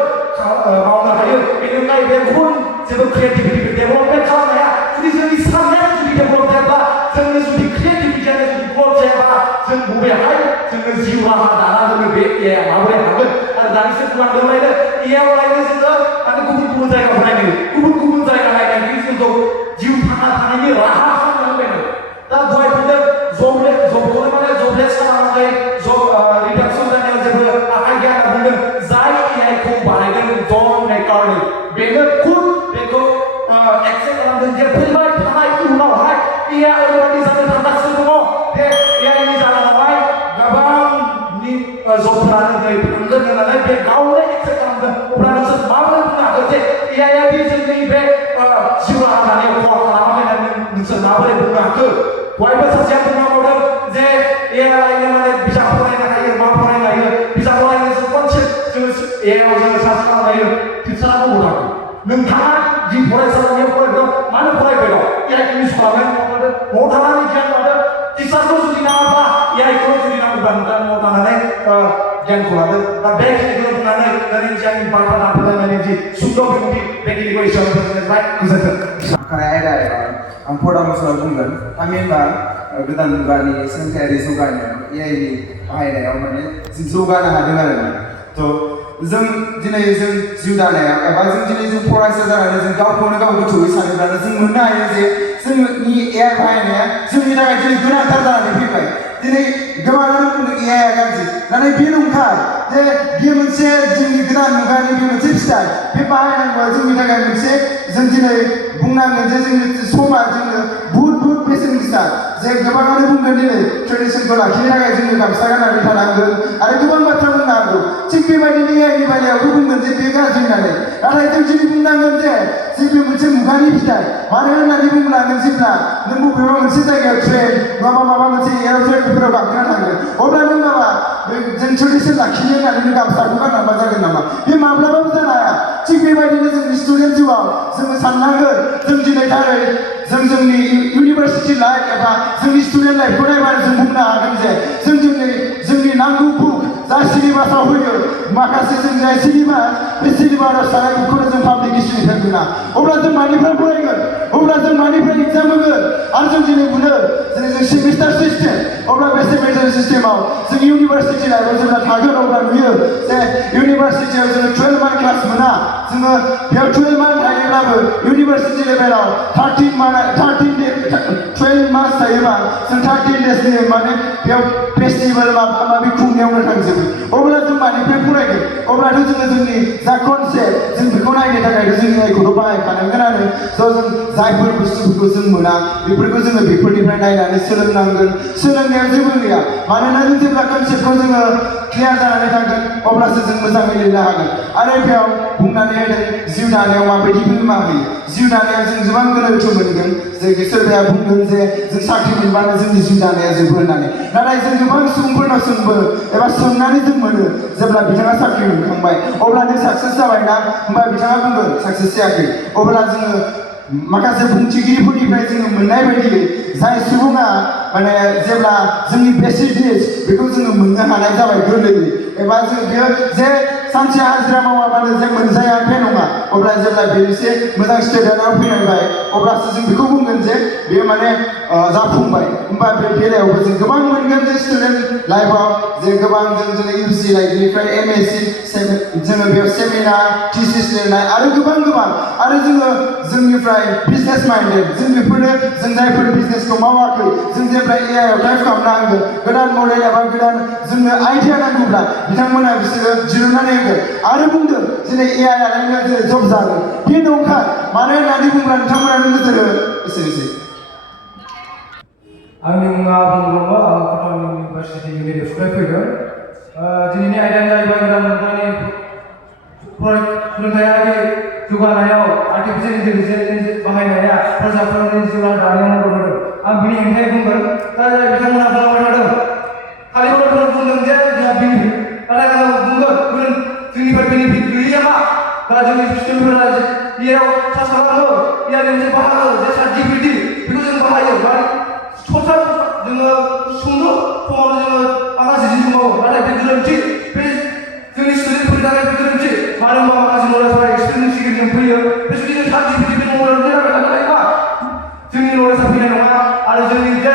मावनो हायो बेनि अनगायै बे गुबुन जेबो क्रिएटिभिटि डेभेलपमेन्ट खालामनाया जुदि जोंनि साननाया जुदि डेभेलप जायाब्ला जोंनि जुदि क्रिएटिभिटियानो जुदि ग्रथ जायाब्ला जों बबेहाय जोङो जिउ राहा दाना होनो बे एआइआ माबोरै हागोन आरो दानिसो बुंलांदों लायनो एआइआव लायनो जोङो माने गुबुन गुबुन जायगाखौ नायनो गुबुन गुबुन जायगा नायनानै जोंखौ जिउ थांना थानायनि राहा खालामना होबाय दा दहाय बुंदों जबखौनो माने जबलेस खालामाखै जब रिडाक्सन जानायाव जेबो आखाइ गैया होनना बुंदों जाय एआइखौ बानायदों जन मेकारनि बेनो खुद बेखौ एक्सेप्ट खालामदों जे फैबाय थानाय उनावहाय एआइआ ओरैबायदि जानो थांगासिनो दङ बे एआइनि जाहोनावहाय गोबांनि जबफोरानो नै थांगोन होननानै बे गावनो एक्सेप्ट खालामदों अब्ला नोंसोर माबोरै बुंनो हागोन जे एआइआ दि जोंनि बे जिउ राहा दानायाव खहा खालामाखै होननानै नोंसोर माबोरै बुंनो हाखो बयबो सासेया बुंलांबावदों जे एआइआ लायनो माने बिजाब फरायनो हायो मा फरायनो हायो बिजाब फरायनो कनसेप्ट जोङो एआइआव जोङो सार्च खालामनो हायो टिचारा बुंनो हागौ नोंथाङा जि फरायसालियाव फरायदों मानो फरायबाय दं एआइखौ इउज खालामनानै न'आव थानानै गियान लादों टिचारखौ जुदि नाङाब्ला एआइखौ जुदि नांगौब्ला नोंथाङा न'आव थानानै गियानखौ लादों दा बे खिनिखौ बुंनानै दिनै जोंनि बाथ्रा दान्थेलायनायनि जि सुंद' बिबुंथि बे खिनिखौ एसेयावनो फोजोबनाय गोजोन्थों होखानाय आयदायाव आं फरामर्शआव बुंगोन थामहिनबा गोदान मुगानि सोलोंथायारि जौगानायाव एआइनि बाहायनायाव माने जों जौगानो हादों आरोना थ' जों दिनै जों जिउ दानायाव एबा जों दिनै जों फरायसा जानानै जों गावखौनो गाव गोथौयै सानोब्लानो जों मोननो हायो जे जोंनि एआइ बाहायनाया जोंनि थाखाय दिनै गोनांथार जानानै फैबाय दिनै गोबाङानो बुंदों एआइआ गाज्रि नाथाय बे नंखाय जे बे मोनसे जोंनि गोदान मुगानि बे मोनसे फिथाइ बे बाहायनांगौआ जोंनि थाखाय मोनसे जों दिनै बुंनांगोन जे जोंनि समा जोंनो बुहुत बेसेन गोसा जे गोबाङानो बुंगोन दिनै ट्रेडिसनखौ लाखिनो थाखाय जोङो गामसा गाननानै थानांगोन आरो गोबां बाथ्रा बुंनो हागौ थिग बेबायदिनो एआइनि बेलायावबो बुंगोन जे बे गाज्रि होननानै नाथाय जों दिनै बुंनांगोन जे बे मोनसे मुगानि फिथाइ मानो होननानै बुङोब्ला नों जेब्ला नों बबेबा मोनसे जायगायाव ट्रेन माबा मोनसे एयारप्लेनफोराव गाखोना थांगोन अब्ला नों माबा जों ट्रेडिसन लाखिनो होननानै नों गामसाखौ गाननांबा जागोन नामा बे माब्लाबाबो जानो हाया थिग बेबायदिनो जोंनि स्टुडेन्ट जिउआव जोङो साननांगोन जों दिनै थारै जों जोंनि इउनिभार्सिटि लाइफ एबा जोंनि स्टुडेन्ट लाइफखौ नायबानो जों बुंनो हागोन जे जों दिनै जोंनि नांगौ बुक जाय सिलेबासाव होयो माखासे जों जाय सिलेबास बे सिलेबासाव थानाय बुकखौनो जों पाब्लिकेसननिफ्राय मोना अब्ला जों मानिफ्राय फरायगोन अब्ला जों मानिफ्राय एग्जाम होगोन आरो जों दिनै बुङो जेरै जों सेमिस्टार सिस्टेम अब्ला बे सेमिस्टार सिस्टेमाव जों इउनिभार्सिटि लाइफआव जेब्ला थागोन अब्ला नुयो जे इउनिभार्सिटियाव जोङो 12 मान्थ क्लास मोना जोङो बेयाव 12 मान्थ थायोब्लाबो इउनिभार्सिटि लेभेलाव 13 12 मास थायोबा जों 13 डेजनि माने बेयाव फेस्टिभेल माबा माबि खुंनायावनो थांजोबो अब्ला जों मानिफ्राय फरायगोन अब्लाथ' जोङो जोंनि जा कनसेप्ट जों बेखौ नायनो थाखायथ' जोंनि आइखौथ' बाहायखानांगोन आरो स' जों जायफोर बुस्थुफोरखौ जों मोना बेफोरखौ जोङो बेफोरनिफ्राय नायनानै सोलोंनांगोन सोलोंनायाव जेबो गैया मानोना जों जेब्ला कनसेप्टखौ जोङो क्लियार जानानै थागोन अब्लासो जों मोजाङै लिरनो हागोन आरो बेयाव बुंनानै होदों जिउ दानायाव माबायदि बिहोमा होयो जिउ दानायाव जों गोबां गोरोन्थि मोनदों जे सोरबाया बुंदों जे जों साख्रि मोनबानो जोंनि जिउ दानाया जोबो होननानै नाथाय जों गोबां सुबुंफोरनाव सोंबो एबा सोंनानै जों मोनो जेब्ला बिथाङा साख्रि मोनखांबाय अब्ला नों साक्सेस जाबायना होमबा बिथाङा बुंगोन साक्सेस जायाखै अब्ला जोङो माखासे बुंथिगिरिफोरनिफ्राय जोङो मोननाय बायदियै जाय सुबुङा माने जेब्ला जोंनि बेसिक निड्स बेखौ जोङो मोननो हानाय जाबाय गोरलैयै एबा जों बेयो जे सानसे हाजिरा मावाबानो जे मोनजाया बे नङा अब्ला जेब्ला बे एसे मोजां स्टेटाव फैबाय अब्लासो जों बेखौ बुंगोन जे बेयो माने जाफुंबाय होमबा बे बेलायावबो जों गोबां मोनगोन जे स्टुडेन्ट लाइफआव जे गोबां जों इउसि लाइफनिफ्राय एमएसि जोङो बेयाव सेमिनार थिसिस लिरनाय आरो गोबां आरो जोङो जोंनिफ्राय बिजनेस माइन्डेड जों बेफोरनो जों जायफोर बिजनेसखौ मावाखै जों जेब्ला एआइ आव टाइप खालामना होगोन गोदान मडेल एबा गोदान जोंनो आइडिया नांगौब्ला बिथांमोना बिसोरो दिरुननानै होगोन आरो बुंदों दिनै एआइ आलायनो जेरै जब जागोन बे नंखाय मानो होननानै बुंब्ला नोंथांमोनानो नोजोर हो एसेनोसै आंनि मुङा बुंब्रह्म आं कटन इउनिभार्सिटिनि ग्रेजुवेटनिफ्राय फैदों दिनैनि आयदायानो जाहैबाय गोदान मुगानि सोलोंथायारि जौगानायाव आर्टिफिशियेल इन्टेलिजेन्सनि बाहायनाया फरायसाफोरनि जिउ राहा दानायाव मदद होदों आं बिनि हेंथायै बुंगोन दा बिथांमोना बुंलांबाय थादों खालिबोल' बुंदों जे जोंहा बेनिफिट नाथाय आं बुंगोन जोंनिफ्राय बेनिफिट गैया मा दा जोंनि स्टुडेन्टफोरा बेयाव सार्च खालामो बेयाव मोनसे बाहागो जे ChatGPT बेखौ जों बाहायो सप्ताह जोङो सुंद' समावनो जोङो माखासे जिनिस मावो नाथाय बे गोरोन्थि बे जोंनि स्टुडेन्टफोरनि थाखाय बे गोरोन्थि मानो होनबा माखासे नलेजफोरा एक्सपिरियेन्सनि गेजेरजों फैयो बे जुदि जों ChatGPT बे मबाइलाव जाबाय थानो हायोबा जोंनि नलेजआ फैनाय नङा आरो जोंनि जे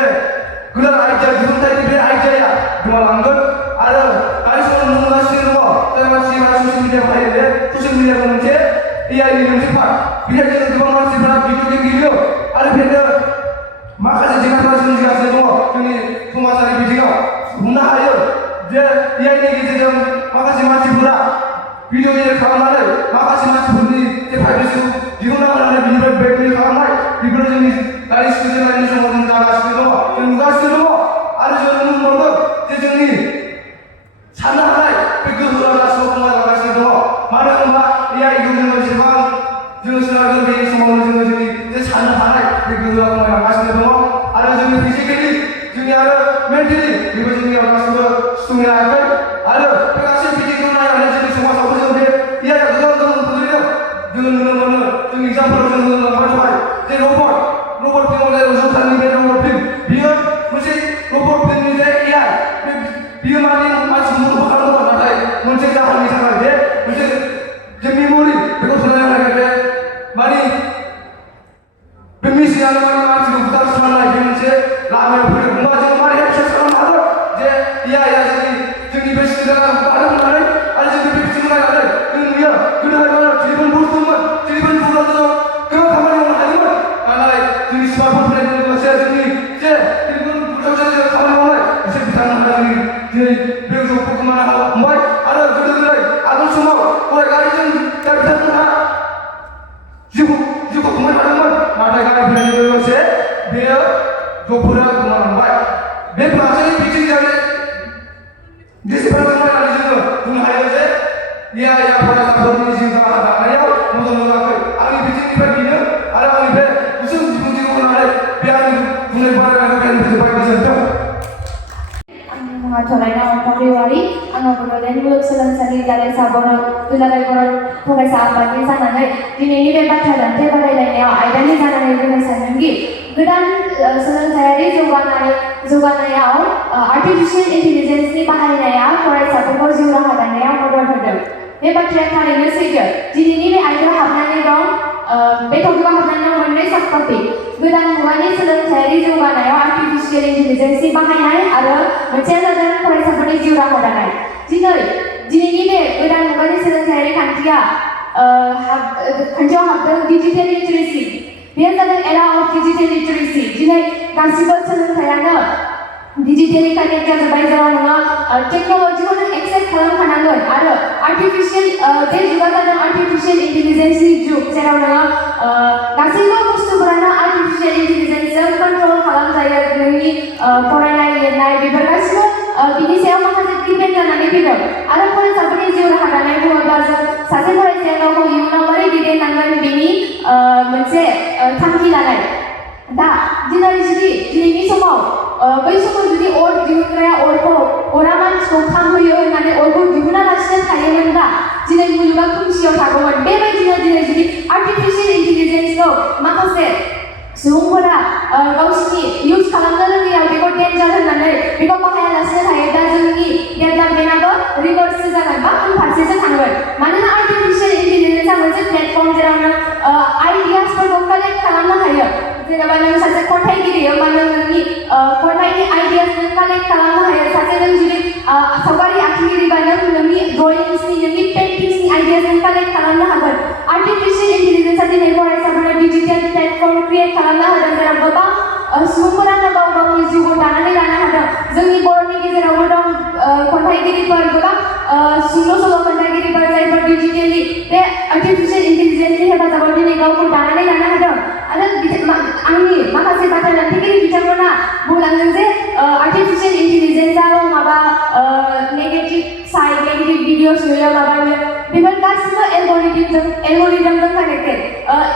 गोदान आइडिया दिहुनथायनि बे आइडियाया गोमालांगोन आरो दानि समाव नुगासिनो दङ जाय मानसिफोरा ससियेल मिडिया बाहायो बे ससियेल मिडियाखौ मोनसे एआइनि मोनसे पार्ट बेहाय जोङो गोबां मानसिफोरा भिडिअ गेम गेलेयो आरो बेनो माखासे जेंनाफोरा सोमजिगासिनो दङ जोंनि समाजारि बिथिङाव बुंनो हायो जे एआइनि गेजेरजों माखासे मानसिफोरा भिडिअ एडिट खालामनानै माखासे मानसिफोरनि जे प्राइभेसिखौ दिहुनना होनानै बिनिफ्राय ब्लेकमेल खालामनाय बेफोरो जोंनि दानि स्टुडेन्ट लाइफनि समाव जों जागासिनो दङ जों नुगासिनो दङ आरो जों नुनो मोनदों जे जोंनि साननो हानाय बे गोहोआ गासिबो खमायलांगासिनो दङ मानो होनबा एआइखौ जोङो जेसेबां जोङो सोलोंगोन बे समावनो जोङो जोंनि जे साननो हानाय बे गोहोआ खमायलांगासिनो दङ आरो जोंनि फिजिकेलि जोंनि आरो मेन्टेलि बेबो जोंनियाव गासिबो सुफुंनो हायाखै आरो बे गासै बिथिंखौ नायनानै जोंनि समाजावबो जों बे एआइआ गोबां गोहोम खोख्लैदों जोङो नुनो मोनो जोंनि एग्जामफोराव जों होलांबाय थाबाय जे रबट फिल्म जाय जौथारनि बे रबट फिल्म बियो मोनसे रबट फिल्मनि जे एआइ बियो माने मानसिखौ मदद खालामदोंमोन नाथाय मोनसे जाहोननि थाखाय जे मोनसे जे मेम'रि बेखौ सोलायनो थाखाय बे माने बे मेसिनानो माने मानसिखौ बुथार खालामनाय बे मोनसे लामायाव फैदों होमबा जों मारै एक्सेस खालामनो हागोन जे एआइआ जोंनि बे स्टुडेन्टआ बुथारदों होननानै आरो जों बे बिथिंखौ नायनानै जों नुयो गोदोहाय मा टेलिफन बुथ दंमोन टेलिफन बुथआव जोङो गोबां खामानि मावनो हायोमोन नाथाय जोंनि स्मार्टफन फैनायजों लोगोसे जोंनि जे टेलिफन बुथआव जों खामानि मावनाय बिसोर बिथांमोनहा जोंनि दिनै बे जबखौ खोमानो हमबाय आरो गोदो गोदाय आगोल समाव फरायगारिजों दा बिथांमोनहा जिउखौ खुंबाय थादोंमोन नाथाय गारि फैनायजों लोगोसे बेयो जबफोरा गोमालांबाय बे फारसे बिथिंजों जेसेबां नायनानै जोङो बुंनो हायो जे एआइआ फरायसाफोरनि जिउ राहा दानायाव मदद होआखै आंनि बिथिंनिफ्राय बेनो आरो आंनि बे गुसुं बिबुंथिखौ होनानै बे आंनि बुंनाय बाथ्राखौ फोजोबबाय गोजोन्थों आंनि मुङा थरायना अम्फारिवारि आङो बड'लेण्ड मुलुगसोलोंसालि दालाइसा बर' दुलाराय बर' फरायसा आफादनि जानानै दिनैनि बे बाथ्रा दान्थे बादायलायनायाव आयदानि जानानै बुंनो सानदोंदि गोदान सोलोंथायारि जौगानायाव आर्टिफिशियेल इन्टेलिजेन्सनि बाहायनाया फरायसाफोरखौ जिउ राहा दानायाव मदद होदों बे बाथ्राया थारैनो सैथो दिनैनि बे आयदायाव हाबनानै दं बे टपिकआव हाबनानै दं मोननै साब टपिक गोदान मुगानि सोलोंथायारि जौगानायाव आर्टिफिशियेल इन्टेलिजेन्सनि बाहायनाय आरो मोनसेया जादों फरायसाफोरनि जिउ राहा दानाय दिनैनि बे गोदान मुगानि सोलोंथायारि खान्थियाव हाबदों डिजिटेल लिटारेसि बेयो जादों era of digital literacy दिनै गासिबो सोलोंथायानो डिजिटली कनेक्ट जाजोब्बाय जेराव नोङो टेक्न'लजिखौ नों एक्सेप्ट खालामखानांगोन आरो आर्टिफिशियेल बे जुगा जादों आर्टिफिशियेल इन्टेलिजेन्सनि जुग जेराव नोङो गासैबो बुस्थुफोरानो आर्टिफिशियेल इन्टेलिजेन्सजों कन्ट्रल खालामजायो नोंनि फरायनाय लिरनाय बेफोर गासिबो बिनि सायाव माखासे डिपेन्ड जानानै फैदों आरो फरायसाफोरनि जिउ राहा दानाय बुङोब्ला जों सासे फरायसाया गावखौ इयुनाव माबोरै दैदेनलांगोन बेनि मोनसे थांखि लानाय दा दिनैनि समाव बै समाव जुदि अर दिहुनग्राया अरा मानसिखौ खामहोयो होननानै अरखौ दिहुनालासिनो थायोमोनब्ला दिनै मुलुगा खोमसियाव थागौमोन बेबायदिनो दिनै जुदि आर्टिफिशियेल इन्टेलिजेन्सखौ माखासे सुबुंफोरा गावसिनि इउज खालामनो रोङैयाव बेखौ डेन्जार होननानै बेखौ बाहायालासिनो थायोब्ला जोंनि डेभेलपमेन्टआबो रिभार्ससो जागोन बा उनफारसेसो थांगोन मानोना आर्टिफिशियेल इन्टेलिजेन्सआ मोनसे प्लेटफर्म जेराव नों आइडियासफोरखौ कालेक्ट खालामनो हायो जेनेबा नों सासे खन्थाइगिरि होमबा नों नोंनि खन्थाइनि आइडियास नों कालेक्ट खालामनो हायो सासे नों जुदि सावगारि आखिगिरिबा नों नोंनि ड्रयिंसनि नोंनि पेइन्टिंसनि आइडियास नों कालेक्ट खालामनो हागोन आर्टिफिशियेल इन्टेलिजेन्सआ दिनै फरायसाफोरनो डिजिटेल प्लेटफर्म क्रिएट खालामनो हादों जेराव गोबां सुबुंफोरानो गाव गावनि जिउखौ दानानै लानो हादों जोंनि बर'नि गेजेरावबो दं खन्थाइगिरिफोर गोबां सुंद' सल' खन्थाइगिरिफोर जायफोर डिजिटेलि बे आर्टिफिशियेल इन्टेलिजेन्सनि हेफाजाबाव दिनै गावखौ दानानै लानो हादों आरो आंनि माखासे बाथ्रा दान्थेगिरि बिथांमोना बुंलांदों जे आर्टिफिशियेल इन्टेलिजेन्सआव माबा नेगेटिभ साइड नेगेटिभ भिडिअस नुयो माबा नुयो बेफोर गासिबो एल्गरिदमजों कानेक्टेड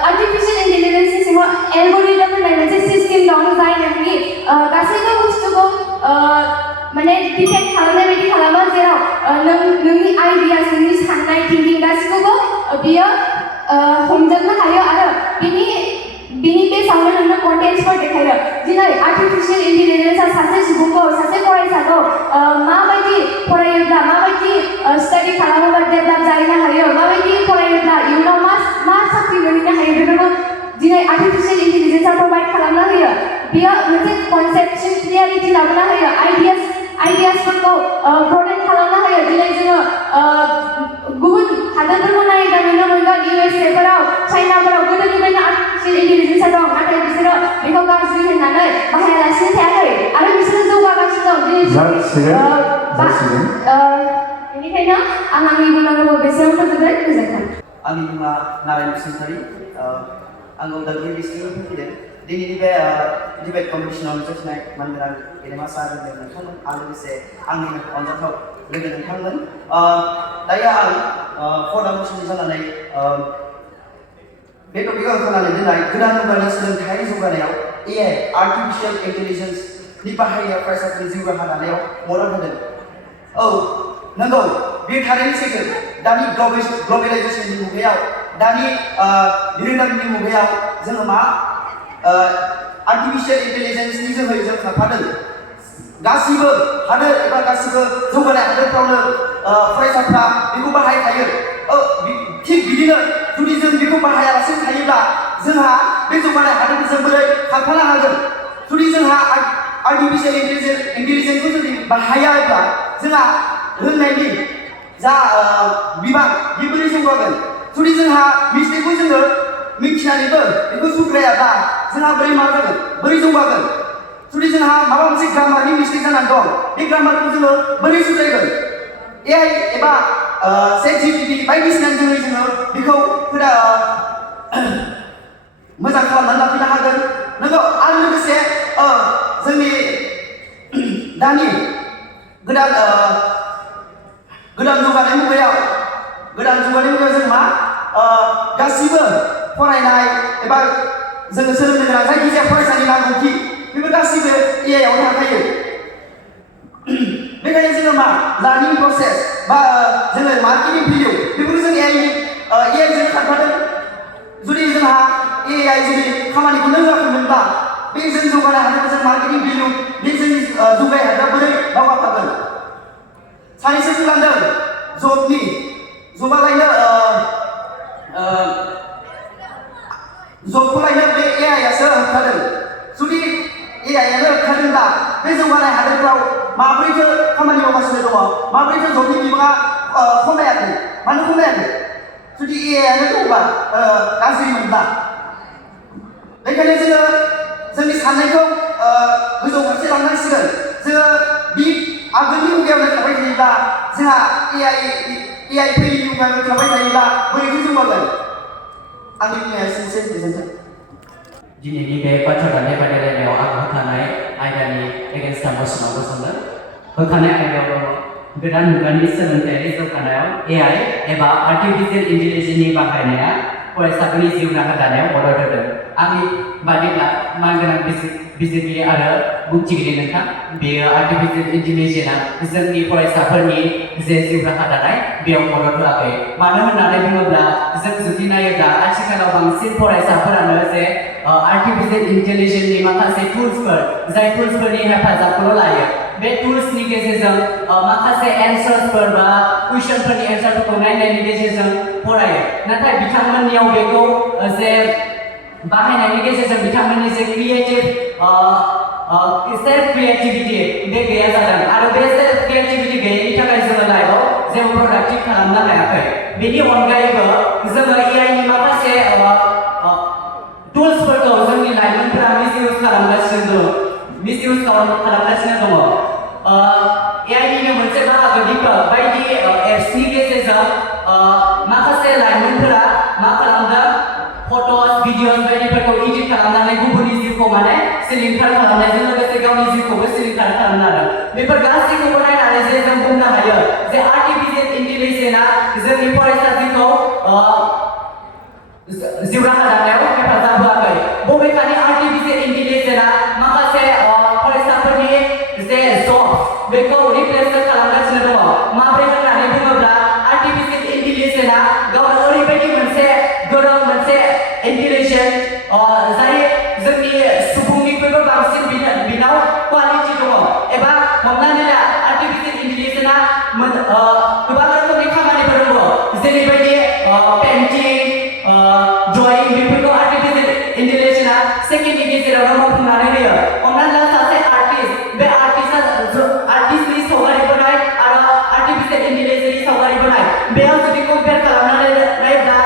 आर्टिफिशियल इन्टेलिजेन्सनि सिङाव एल्गरिदम होननाय मोनसे सिस्टेम दं जाय नोंनि गासैबो बुस्थुखौ माने डिटेक्ट खालामनाय बायदि खालामो जेराव नोंनि आइडियास नोंनि साननाय थिंकिं गासिखौबो बियो हमजोबनो हायो आरो बिनि बेसावनो नोंनो कन्टेन्टसफोर देखायो दिनै आर्टिफिशियल इन्टेलिजेन्सआ सासे सुबुंखौ सासे फरायसाखौ माबायदि फरायोब्ला माबायदि स्टाडि खालामोब्ला डेभेलप जाहैनो हायो माबायदि फरायोब्ला इयुनाव मा साख्रि मोनहैनो हायो बेफोरखौ दिनै आर्टिफिशियल इन्टेलिजेन्सआ प्रभाइड खालामना होयो बेयो मोनसे कनसेप्टसिम क्लियारिटि लाबोना होयो आइडियासफोरखौ प्रटेक्ट खालामना होयो दिनै जोङो गुबुन हादोरफोरखौ नायोब्ला नुनो मोनगोन USA फोराव चाइनाफोराव गोदोनिफ्रायनो आर्टिफिशियल इन्टेलिजेन्सआ दं नाथाय बिसोरो बेखौ गाज्रि होननानै बाहायालासिनो थायाखै आरो बिसोरो जौगागासिनो दं दिनै बेनिखायनो आं आंनि बुंनांगौखौ बेसेबां फोजोबबाय गोजोन्थों आंनि मुङा नारायण बसुमतारी आं उदालगुरि डिस्ट्रिक्टनिफ्राय फैदों दिनैनि बे डिबेट कम्पिटिसनाव नुजाथिनाय मानगोनां गेदेमा सार नोंथांमोन आरो लोगोसे आंनि अनजाथाव लोगो नोंथांमोन दायो आं फर्दा मोसुमि जानानै बे टपिकआव होनानै दोननाय गोदान मुगानि सोलोंथायारि जौगानायाव AI आर्टिफिशियेल इन्टेलिजेन्सनि बाहायनाया फरायसाफोरनि जिउ राहा दानायाव मदद होदों औ नंगौ बे थारैनो सैथो दानि ग्लबेलाइजेसननि मुगायाव दानि बिरोंदामिननि मुगायाव जोङो मा आर्टिफिशियेल इन्टेलिजेन्सनि जोहै जों खारफादों गासिबो हादोर एबा गासिबो जौगानाय हादोरफ्रावनो फरायसाफ्रा बेखौ बाहायखायो थिग बिदिनो जुदि जों बेखौ बाहायालासिनो थायोब्ला जोंहा बे जौगानाय हादोरफोरजों बोरै खारफानो हागोन जुदि जोंहा आर्टिफिशियल इन्टेलिजेन्सखौ जुदि बाहायाब्ला जोंहा रोंनायनि जा बिबां बे बोरै जौगागोन जुदि जोंहा मिस्टेकखौ जोङो मिथिनानैबो बेखौ सुद्रायाब्ला जोंहा बोरै मा जागोन बोरै जौगागोन जुदि जोंहा माबा मोनसे ग्रामारनि मिस्टेक जानानै दं बे ग्रामारखौ जोङो बोरै सुद्रायगोन AI एबा ChatGPT बायदिसिना जोङो बेखौ मोजां खालामनानै लाफैनो हागोन नंगौ आरो लोगोसे जोंनि दानि गोदान जौगानाय मुगायाव जों मा गासिबो फरायनाय एबा जोङो सोलोंनो गोनां जायखिजाया फरायसानि नांगौथि बेफोर गासिबो AI आवनो थाखायो बेखायनो जोङो मा लार्निं प्रसेस बा जोङो मार्केटिं भिडिअ बेफोरखौ जों AI जों खारफादों जुदि जोंहा AI जुदि खामानिखौ नों होआखैमोनब्ला बे जों जौगानाय हादोरजों मार्केटिं भिडिअ बे जोंनि जौगानाय हादोरा बोरै दावगाफागोन सानैसो बुंलांदों जबखौ लायनो बे AIआसो होबथादों जुदि AIआनो होबथादोंब्ला बे जौगानाय हादोरफ्राव माबोरैथो खामानि मावगासिनो दङ माबोरैथो जबनि बिबाङा खमायाखै मानो खमायाखै जुदि AIआनो दंबा गाज्रि मोनब्ला बेखायनो जोङो जोंनि साननायखौ गोजौ फारसे लांनांसिगोन जोङो बि आगोलनि मुगायावनो थाबाय थायोब्ला जोंहा AI फैयैनि मुगायावनो थाबाय थायोब्ला बोरैथो जौगागोन आंनि बुंनाया एसेनोसै गोजोन्थों दिनैनि बे बाथ्रा दान्थेनाय बादायलायनायाव आं होखानाय आयदानि एगेन्स्टआव गसंनांगौ सानदों होखानाय आयदायाव दङ गोदान मुगानि सोलोंथायारि जौगानायाव AI एबा आर्टिफिशियेल इन्टेलिजेन्सनि बाहायनाया फरायसाफोरनि जिउ राहा दानायाव मदद होदों आंनि बादिब्ला मानगोनां बिजिरगिरि आरो बुंथिगिरि नोंथां बेयो आर्टिफिशियेल इन्टेलिजेन्सआ जोंनि फरायसाफोरनि जे जिउ राहा दानाय बेयाव मदद होआखै मानो होननानै बुङोब्ला जों जुदि नायोब्ला आथिखालाव बांसिन फरायसाफोरानो जे आर्टिफिशियेल इन्टेलिजेन्सनि माखासे टुल्सफोर जाय टुल्सफोरनि हेफाजाबखौल' लायो बे टुल्सनि गेजेरजों माखासे एन्सार्सफोर बा कुइसनफोरनि एन्सारफोरखौ नायनायनि गेजेरजों फरायो नाथाय बिथांमोननियाव बेखौ जे बाहायनायनि गेजेरजों बिथांमोननि जे क्रिएटिभ सेल्फ क्रिएटिभिटी बे गैया जादों आरो बे सेल्फ क्रिएटिभिटी गैयैनि थाखाय जोङो लाइफआव जेबो प्रडाक्टिभ खालामनो हायाखै बेनि अनगायैबो जोङो एआइनि माखासे टुल्सफोरखौ जोंनि लाइमोनफोरा मिसइउज खालामगासिनो दङ एआइनिनो मोनसे बाहागो दिपक बायदि एप्सनि गेजेरजों माखासे लाइमोनफोरा मा खालामदों फट'स भिडिअस बायदिफोरखौ एडिट खालामनानै गुबुननि जिउखौ माने सिलिंखार खालामनायजों लोगोसे गावनि जिउखौबो सिलिंखार खालामनो हादों बेफोर गासैखौबो नायनानै जे जों बुंनो हायो जे आर्टिफिशियेल इन्टेलिजेन्सआ जोंनि फरायसा जिउखौ जिउ राहा दानायाव हेफाजाब होआखै बबेखानि आर्टिफिशियेल इन्टेलिजेन्सआ माखासे फरायसाफोरनि जे जब बेखौ रिप्लेस खालामगासिनो दङ माब्रै होननानै बुङोब्ला आर्टिफिशियेल इन्टेलिजेन्सआ गावनो ओरैबायदि मोनसे गोरों मोनसे इन्टेलिजेन्ट जाय जोंनि सुबुंनिख्रुइबो बांसिन बिनाव क्वालिटि दङ एबा हमनानै ला आर्टिफिशियेल इन्टेलिजेन्सआ गोबां रोखोमनि खामानिफोर दङ जेरैबायदि पेन्टिं ड्रयिं बेफोरखौ आर्टिफिशियेल इन्टेलिजेन्सआ सेकेन्डनि गेजेरावनो मावफुंनानै होयो हमनानै ला सासे आर्टिस्ट बे आर्टिस्टनि सावगारि बोनाय आरो आर्टिफिशियेल इन्टेलिजेन्सनि सावगारि बोनाय बेयाव जुदि कम्पेयार खालामनानै नायोब्ला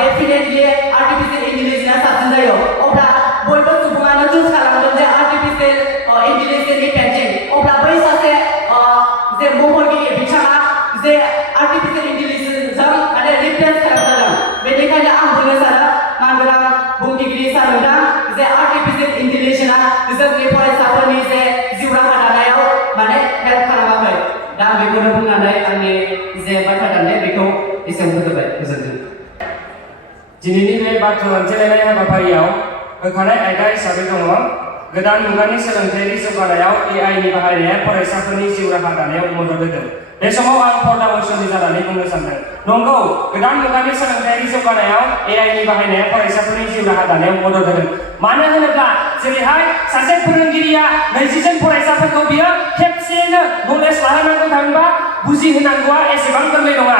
डेफिनेटलि आर्टिफिशियल इन्टेलिजेन्सआ साबसिन जायो अब्ला बयबो सुबुङानो चुज खालामदों जे आर्टिफिशियल इन्टेलिजेन्सनि पेन्टिं अब्ला बै सासे जे महरगिरि बिथाङा जे आर्टिफिशियल इन्टेलिजेन्सजों माने रिप्लेस खालामजादों बेनिखायनो आं बुंनो सानो मानगोनां बुंथिगिरि सार नोंथां जे आर्टिफिशियल इन्टेलिजेन्सआ जोंनि फरायसाफोरनि जे जिउ राहा दानायाव माने हेल्प खालामाखै दा आं बेखौनो बुंनानै आंनि जे बाथ्रा दान्थेनाय बेखौ एसेयावनो फोजोबबाय गोजोन्थों दिनैनि बे बाथ्रा दान्थेलायनाय हाबाफारियाव होखानाय आयदा हिसाबै दङ गोदान मुगानि सोलोंथायारि जौगानायाव एआइनि बाहायनाया फरायसाफोरनि जिउ राहा दानायाव मदद होदों बे समाव आं पर्दा बैसोनि जानानै बुंनो सानदों नंगौ गोदान मुगानि सोलोंथायारि जौगानायाव एआइनि बाहायनाया फरायसाफोरनि जिउ राहा दानायाव मदद होदों मानो होनोब्ला जेरैहाय सासे फोरोंगिरिया 20 जन फरायसाफोरखौ बियो खेबसेयैनो नलेज लाहोनांगौ थाङोबा बुजिहोनांगौआ एसेबां गोरलै नङा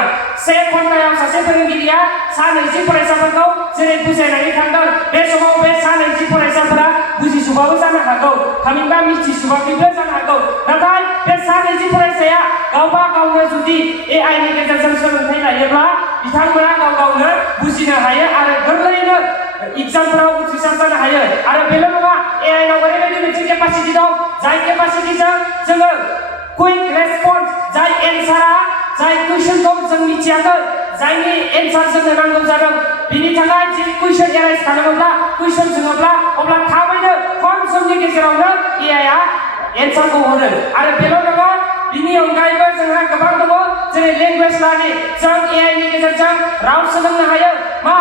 1 घन्टायाव सासे फोरोंगिरिया 20 फरायसाफोरखौ जेरै बुजायनानै थांदों बे समाव बे 20 फरायसाफोरा बुजिसुबाबो जानो हागौ थामहिनबा मिथिसुबाखैबो जानो हागौ नाथाय बे 20 फरायसाया गावबा गावनो जुदि एआइनि गेजेरजों सोलोंथाइ लायोब्ला बिथांमोना गाव गावनो बुजिनो हायो आरो गोरलैयैनो एग्जामफोराव उथ्रिसार जानो हायो आरो बेल' नङा एआइनाव ओरैबायदि मोनसे केपासिटि दं जाय केपासिटिजों जोङो क्विक रेसपन्स जाय एन्सारा जाय कुइसनखौ जों मिथियाखै जायनि एन्सार जोंनो नांगौ जादों बिनि थाखाय जि कुइसन एराइज खालामोब्ला कुइसन सोङोब्ला अब्ला थाबैनो खम समनि गेजेरावनो एआइआ एन्सारखौ हरो आरो बेल' नङा बिनि अनगायैबो जोंहा गोबां दङ जेरै लेंगुवेज लार्निं जों एआइनि गेजेरजों राव सोलोंनो हायो मा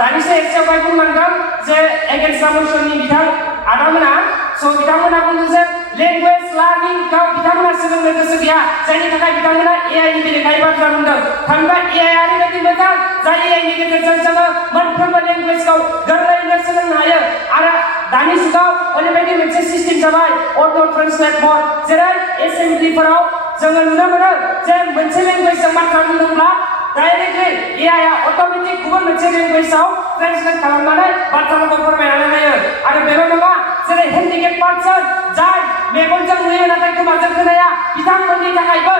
दानिसो एसेयावहाय बुंलांदों जे एगेन्स्ट मोसननि बिथां आदामोना बिथांमोना बुंदों जे लेंगुवेज लार्निं गाव बिथांमोना सोलोंनो गोसो गैया जायनि थाखाय बिथांमोना एआइनि बेरेखायै बाथ्रा बुंदों थामहिनबा एआइ ओरैबायदि मोजां जाय एआइनि गेजेरजों जोङो मोनफ्रोमबो लेंगुवेजखौ गोरलैयैनो सोलोंनो हायो आरो दानि जुगाव ओरैबायदि मोनसे सिस्टेम जाबाय अट' ट्रान्सलेट मड जेरै एसेम्बलिफोराव जोङो नुनो मोनो जे मोनसे लेंगुवेजजों बाथ्रा बुंदोंब्ला डाइरेक्टलि एआइआ अट'मेटिक गुबुन मोनसे लेंगुवेजाव ट्रान्सलेट खालामनानै बाथ्राफोरखौ फोरमायनानै होयो आरो बेल' नङा जेरै हेन्डिकेप पार्सन जाय मेगनजों नुयो नाथाय खोमाजों खोनाया बिथांमोननि थाखायबो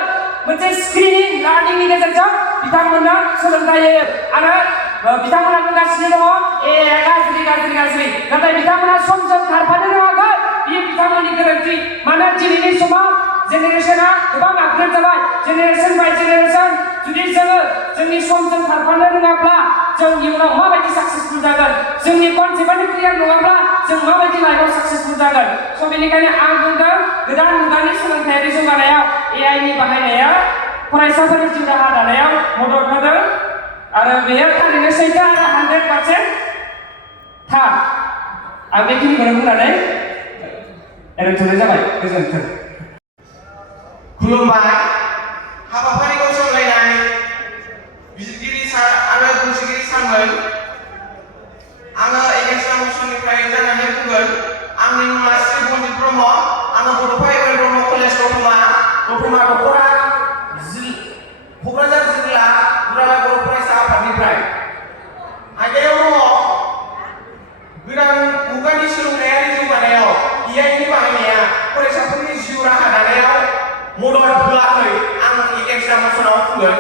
मोनसे स्क्रिनिं लार्निंनि गेजेरजों बिथांमोननो सोलोंथाइ होयो आरो बिथांमोना बुंगासिनो दङ ए गाज्रि गाज्रि गाज्रि नाथाय बिथांमोना समजों खारफानो रोङाखै बेयो बिथांमोननि गोरोन्थि मानोना दिनैनि समाव जेनेरेशना गोबां आपग्रेड जाबाय जेनेरेशन बाय जेनेरेशन जुदि जोङो जोंनि समजों खारफानो रोङाब्ला जों इयुनाव माबायदि साक्सेसफुल जागोन जोंनि कनसेप्टआनो क्लियार नङाब्ला जों माबायदि लाइफआव साक्सेसफुल जागोन स' बेनिखायनो आं बुंदों गोदान मुगानि सोलोंथायारि जौगानायाव AI नि बाहायनाया फरायसाफोरनि जिउ राहा दानायाव मदद होदों आरो बेयो थारैनो सैथो आरो 100% थार आं बेखिनिखौनो बुंनानै एरथ'नाय जाबाय गोजोन्थों खुलुमबाय हाबाफारिखौ सामलायनाय बिजिरगिरि सार आरो बुंथिगिरि सारमोन आङो एगेन्स्ट मसननिफ्राय जानानै बुंगोन आंनि मुङा श्री बन्दित ब्रह्म आङो बड'फ ब्रह्म कलेज दतमा दख'रा क'क्राझार जिल्ला दुलाराय बर' फरायसा आफादनिफ्राय आयदायाव दङ गोदान मुगानि सोलोंथायारि जौगानायाव AI नि बाहायनाया फरायसाफोरनि जिउ राहा दानायाव मदद होआखै आं एगेन्स्ट मसनाव बुंगोन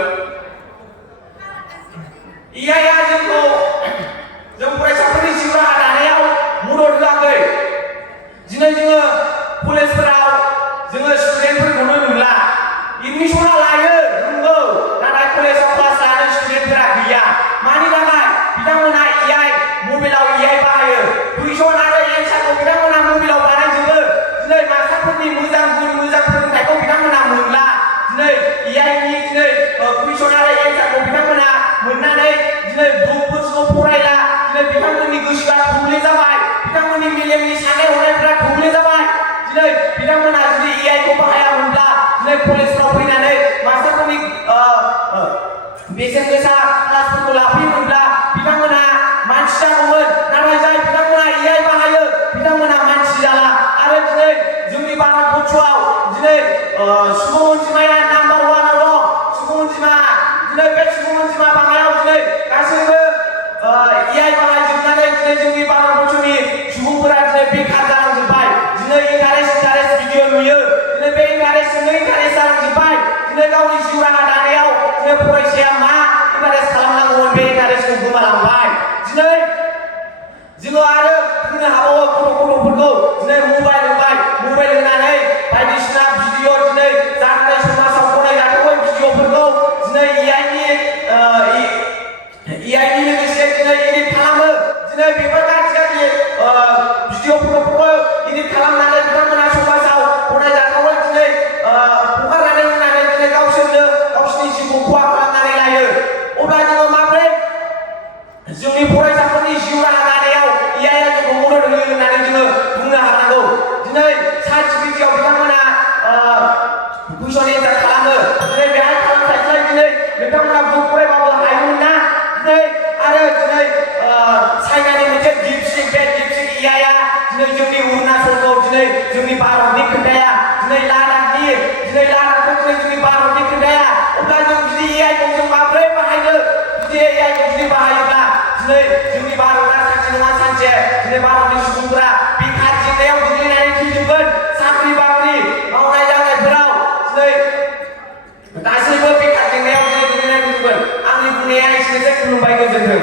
AI आ जों फरायसाफोरनि जिउ राहा दानायाव मदद होआखै दिनै जोङो कलेजफोराव जोङो स्टुडेन्टफोरखौनो नुला एडमिसना लायो नंगौ नाथाय कलेजाव क्लास लानो स्टुडेन्टफोरा गैया मानि थाखाय बिथांमोना AI मबाइलाव AI बाहायो कुइसन आरो एन्सारखौ बिथांमोना मबाइलाव बानायजोबो दिनै मास्टारफोरनि मोजां गुन मोजां फोरोंथायखौ बिथांमोना मोनला दिनै AI नि दिनै कुइसन आरो एन्सारखौ बिथांमोना मोननानै दिनै बुकफोरखौ फरायला दिनै बिथांमोननि गोसोआ थौले जाबाय बिथांमोननि मेलेमनि साननाय हनायफोरा थौले जाबाय दिनै बिथांमोना जुदि AI खौ बाहायामोनब्ला दिनै कलेजफ्राव फैनानै मास्टारफोरनि बेसेन गोसा क्लासफोरखौ लाफैयोमोनब्ला बिथांमोना मानसि जागौमोन नाथाय जाय बिथांमोना AI बाहायो बिथांमोना मानसि जाला आरो दिनै जोंनि भारतबर्षआव दिनै सुबुं अनजिमाया नाम्बार 1 आव दं सुबुं अनजिमा दिनै बे सुबुं अनजिमा बांनायाव दिनै गासैबो AI बाहायजोबनानै दिनै जोंनि भारतबर्षनि सुबुंफोरा दिनै बेखार जालांजोब्बाय दिनै इन्टारेस्ट भिडिअ नुयो दिनै बे इन्टारेस्टजोंनो इन्टारेस्ट जालांजोब्बाय दिनै गावनि जिउ राहा दानायाव दिनै फरायसाया मा इन्टारेस्ट खालामनांगौमोन बे इन्टारेस्टखौ गोमालांबाय दिनै जोङो आरो बुंनो हाबावो गथ'फोरखौ दिनै मबाइल होनानै बायदिसिना भिडिअ दिनै जानाय समाजाव गनायजाथावै भिडिअफोरखौ दिनै AI नि लोगोसे दिनै एडिट खालामो दिनै बेफोर गाज्रि भिडिअफोरखौ एडिट खालामनानै बिथांमोना समाजाव गनायजाथावै दिनै हगारनानै होनानै दिनै गावसोरनो गावसोरनि जिउखौ खहा खालामनानै लायो अब्ला जोङो माबोरै जोंनि फरायसाफोरनि जिउ राहा दानायाव AI आ जोंखौ मदद होयो होननानै जोङो बुंनो हानांगौ दिनै साइन्टिफिकआव बिथांमोना कुइसन एन्सार खालामो दिनै बेहाय खालामथायसै दिनै बिथांमोना बुक फरायबाबो हायोमोन ना दिनै आरो दिनै चाइनानि मोनसे डिपसिक बे डिपसिक AI आ दिनै जोंनि अरुणाचलखौ दिनै जोंनि भारतनि खोन्थाया दिनै लादाखखौ दिनै जोंनि भारतनि खोन्थाया अब्ला जों जुदि AI खौ जों माबोरै बाहायनो जुदि AI खौ जुदि बाहायोब्ला दिनै जोंनि भारतआ सानसे नङा सानसे दिनै भारतनि सुबुंफोरा बेखार जेंनायाव गोग्लैनानै थैजोबगोन साख्रि बाख्रि मावनाय दांनायफोराव दिनै गासैबो बेखार जेंनायाव दिनै गोग्लैनानै थैजोबगोन आंनि बुंनाया एसेनोसै खुलुमबाय गोजोन्थों